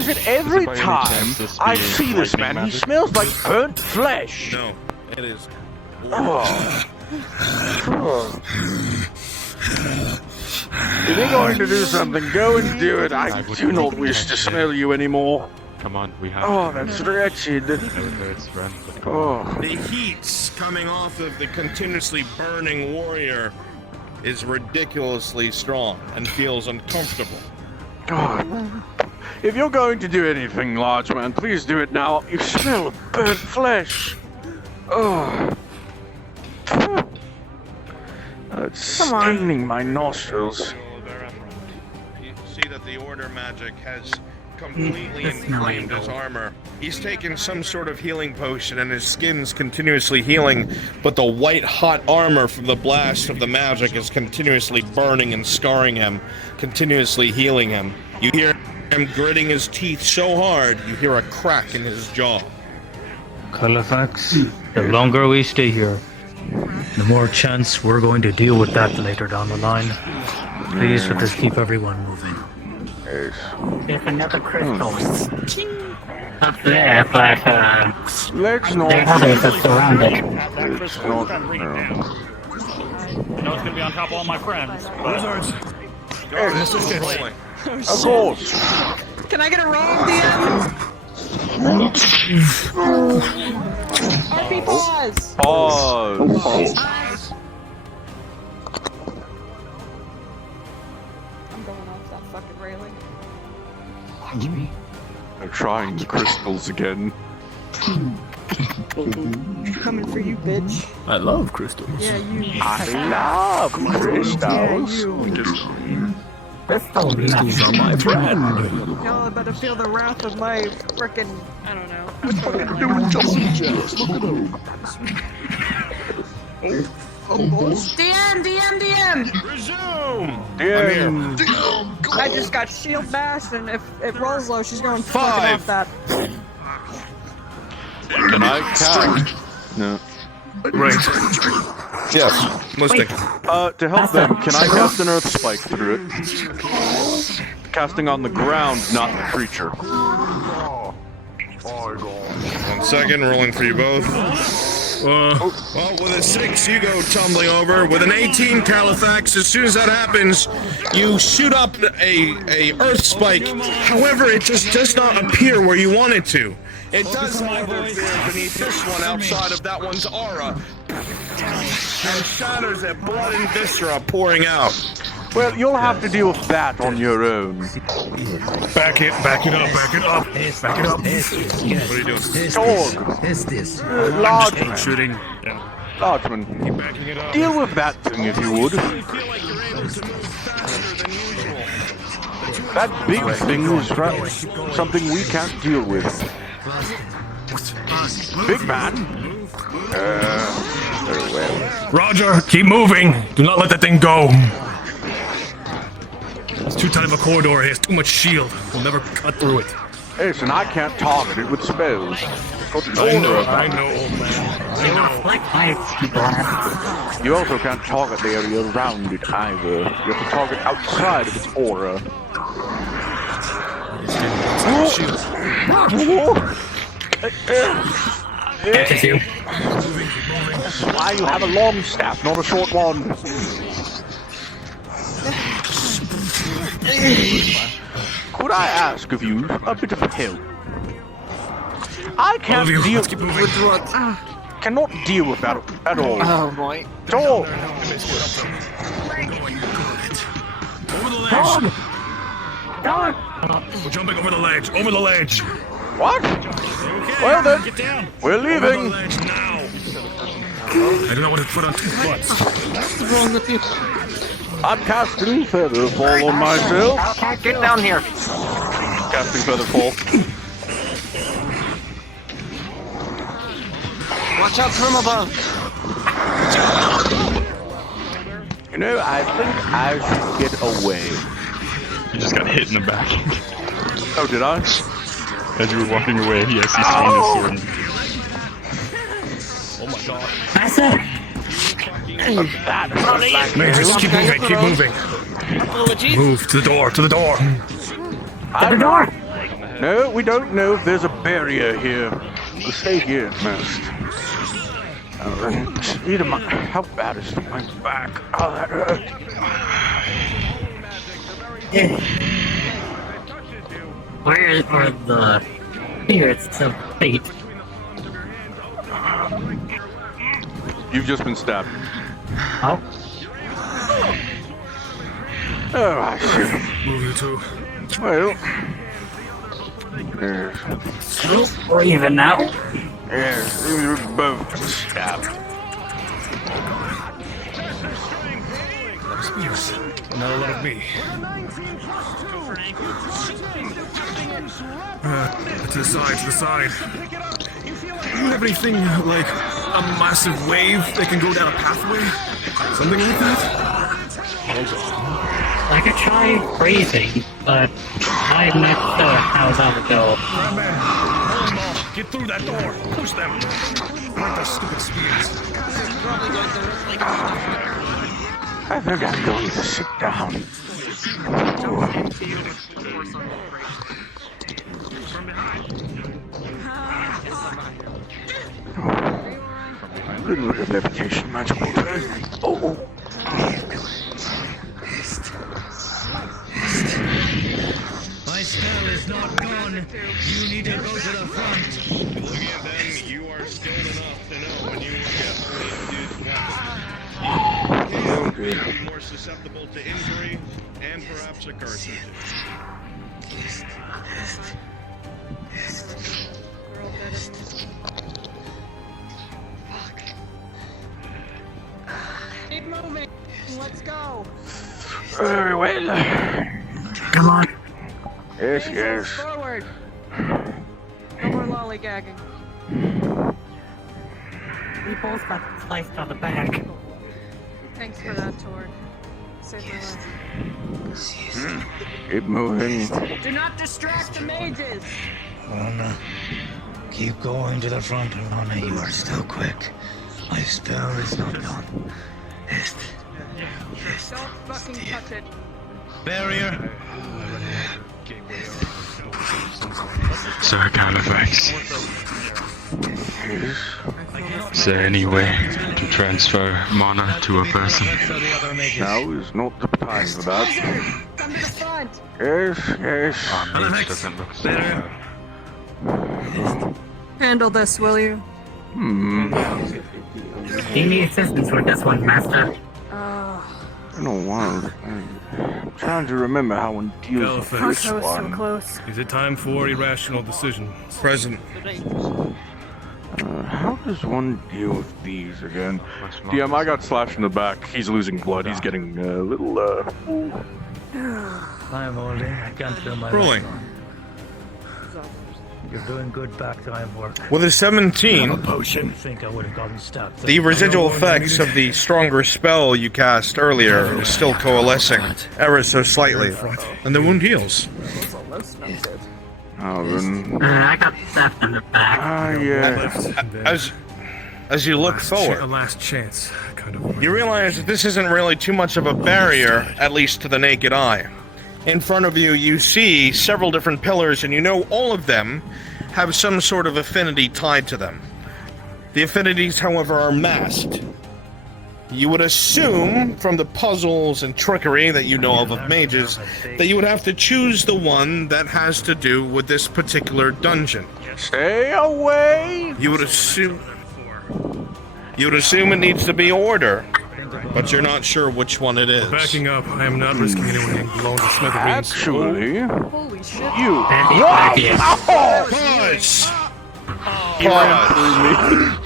it every time I see this man, he smells like burnt flesh? No, it is. If you're going to do something, go and do it. I do not wish to smell you anymore. Come on, we have. Oh, that's wretched. Oh. The heat coming off of the continuously burning warrior is ridiculously strong and feels uncomfortable. God. If you're going to do anything, large man, please do it now. You smell of burnt flesh. Oh. It's staining my nostrils. You see that the order magic has completely inflamed his armor. He's taken some sort of healing potion and his skin's continuously healing, but the white hot armor from the blast of the magic is continuously burning and scarring him, continuously healing him. You hear him gritting his teeth so hard, you hear a crack in his jaw. Kalafex, the longer we stay here, the more chance we're going to deal with that later down the line. Please let us keep everyone moving. There's another crystal up there, but let's not. there are others that surround it. That crystal's been reading down. I know it's gonna be on top of all my friends. Wizards. Of course. Can I get a roll, DM? RP pause. Pause. I'm going off that fucking railing. They're trying the crystals again. Coming for you, bitch. I love crystals. Yeah, you. I love crystals. Crystals are my friend. Y'all are about to feel the wrath of my frickin', I don't know. DM! Resume! DM! I just got shield bashed, and if it rolls low, she's going fucking off that. Can I count? No. Right. Yes. Mystic. To help them, can I cast an earth spike through it? Casting on the ground, not the creature. 1 second, rolling for you both. Well, with a 6, you go tumbling over. With an 18, Kalafex, as soon as that happens, you shoot up a earth spike. However, it just does not appear where you want it to. It does, however, appear beneath this one outside of that one's aura. And shatters it, blood and viscera pouring out. Well, you'll have to deal with that on your own. Back it up, back it up, back it up. What are you doing? Dog. Largeman. Shooting. Largeman. Deal with that thing if you would. That big thing is something we can't deal with. Big man. Very well. Roger, keep moving. Do not let that thing go. It's too tight of a corridor. It has too much shield. We'll never cut through it. Listen, I can't target it with spells. I know, old man. I know. You also can't target the area around it either. You have to target outside of its aura. That's why you have a long staff, not a short one. Could I ask of you a bit of help? I can't deal with what. Cannot deal with that at all. Oh boy. At all. Dog! We're jumping over the ledge. Over the ledge. What? Okay, well then, get down. We're leaving. Over the ledge now. I don't know what to put on two butts. What's wrong with you? I'm casting feather fall on myself. Get down here. Casting feather fall. Watch out from above. You know, I think I should get away. You just got hit in the back. Oh, did I? As you were walking away, he actually swung his sword. Oh my god. Master! Man, just keep moving, keep moving. Move to the door, to the door. To the door! No, we don't know if there's a barrier here. We'll stay here at most. How bad is my back? Oh, that hurts. Where are the spirits of fate? You've just been stabbed. Oh? Oh, I see. Move you two. Well. Or even now? Yes, we were both stabbed. Now let it be. To the side, to the side. Do you have anything like a massive wave that can go down a pathway? Something like that? I could try breathing, but I'm not sure how that would go. Get through that door! Push them! Like those stupid spears. I think I'm going to sit down. A little bit of levitation, magical turn. Oh. My spell is not gone. You need to go to the front. Looking at them, you are skilled enough to know when you get only a be more susceptible to injury and perhaps a curse. Keep moving. Let's go. Very well. Come on. Yes, yes. Forward. No more lollygagging. We both got sliced on the back. Thanks for that, Tord. Saved my life. Keep moving. Do not distract the mages. Lana, keep going to the front, Lana. You are still quick. My spell is not done. Don't fucking touch it. Barrier. Sir Kalafex. Is there any way to transfer mana to a person? Now is not the time for that. Come to the front. Yes, yes. Our mage doesn't look so bad. Handle this, will you? Do you need assistance with this one, Master? I don't want. I'm trying to remember how one deals with this one. Close. Is it time for irrational decisions? Present. How does one deal with these again? DM, I got slashed in the back. He's losing blood. He's getting a little, I'm holding. I can't feel my Rolling. You're doing good back time work. With a 17, I think I would have gotten stuck. the residual effects of the stronger spell you cast earlier is still coalescing, ever so slightly, and the wound heals. I got stabbed in the back. As you look forward, A last chance, kind of. you realize that this isn't really too much of a barrier, at least to the naked eye. In front of you, you see several different pillars, and you know all of them have some sort of affinity tied to them. The affinities, however, are masked. You would assume, from the puzzles and trickery that you know of mages, that you would have to choose the one that has to do with this particular dungeon. Stay away! You would assume it needs to be order, but you're not sure which one it is. Backing up, I am not risking anyone getting blown to smithereens. Actually, Holy shit. you. Pause! Pause!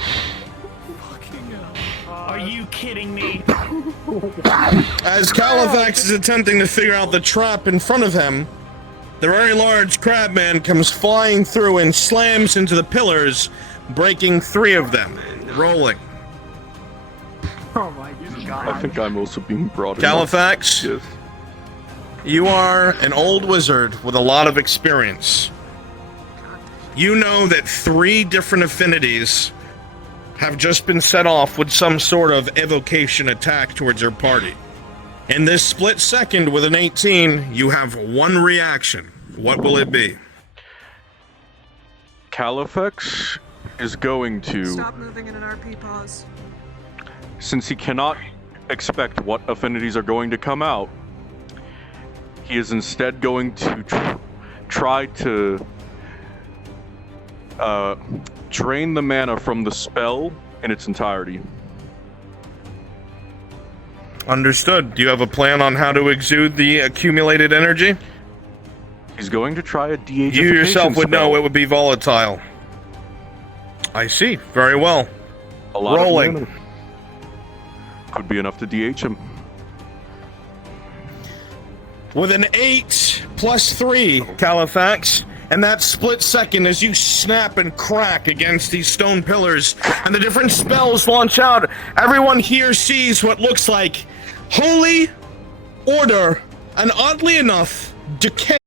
Are you kidding me? As Kalafex is attempting to figure out the trap in front of him, the very large crabman comes flying through and slams into the pillars, breaking 3 of them. Rolling. Oh my god. I think I'm also being brought in. Kalafex? Yes. You are an old wizard with a lot of experience. You know that 3 different affinities have just been set off with some sort of evocation attack towards your party. In this split second with an 18, you have 1 reaction. What will it be? Kalafex is going to... Stop moving in an RP pause. Since he cannot expect what affinities are going to come out, he is instead going to try to drain the mana from the spell in its entirety. Understood. Do you have a plan on how to exude the accumulated energy? He's going to try a de-agification You yourself would spell. know it would be volatile. I see. Very well. A lot Rolling. of mana. Could be enough to DH him. With an 8 plus 3, Kalafex, and that split second as you snap and crack against these stone pillars and the different spells launch out, everyone here sees what looks like holy order and, oddly enough, decay.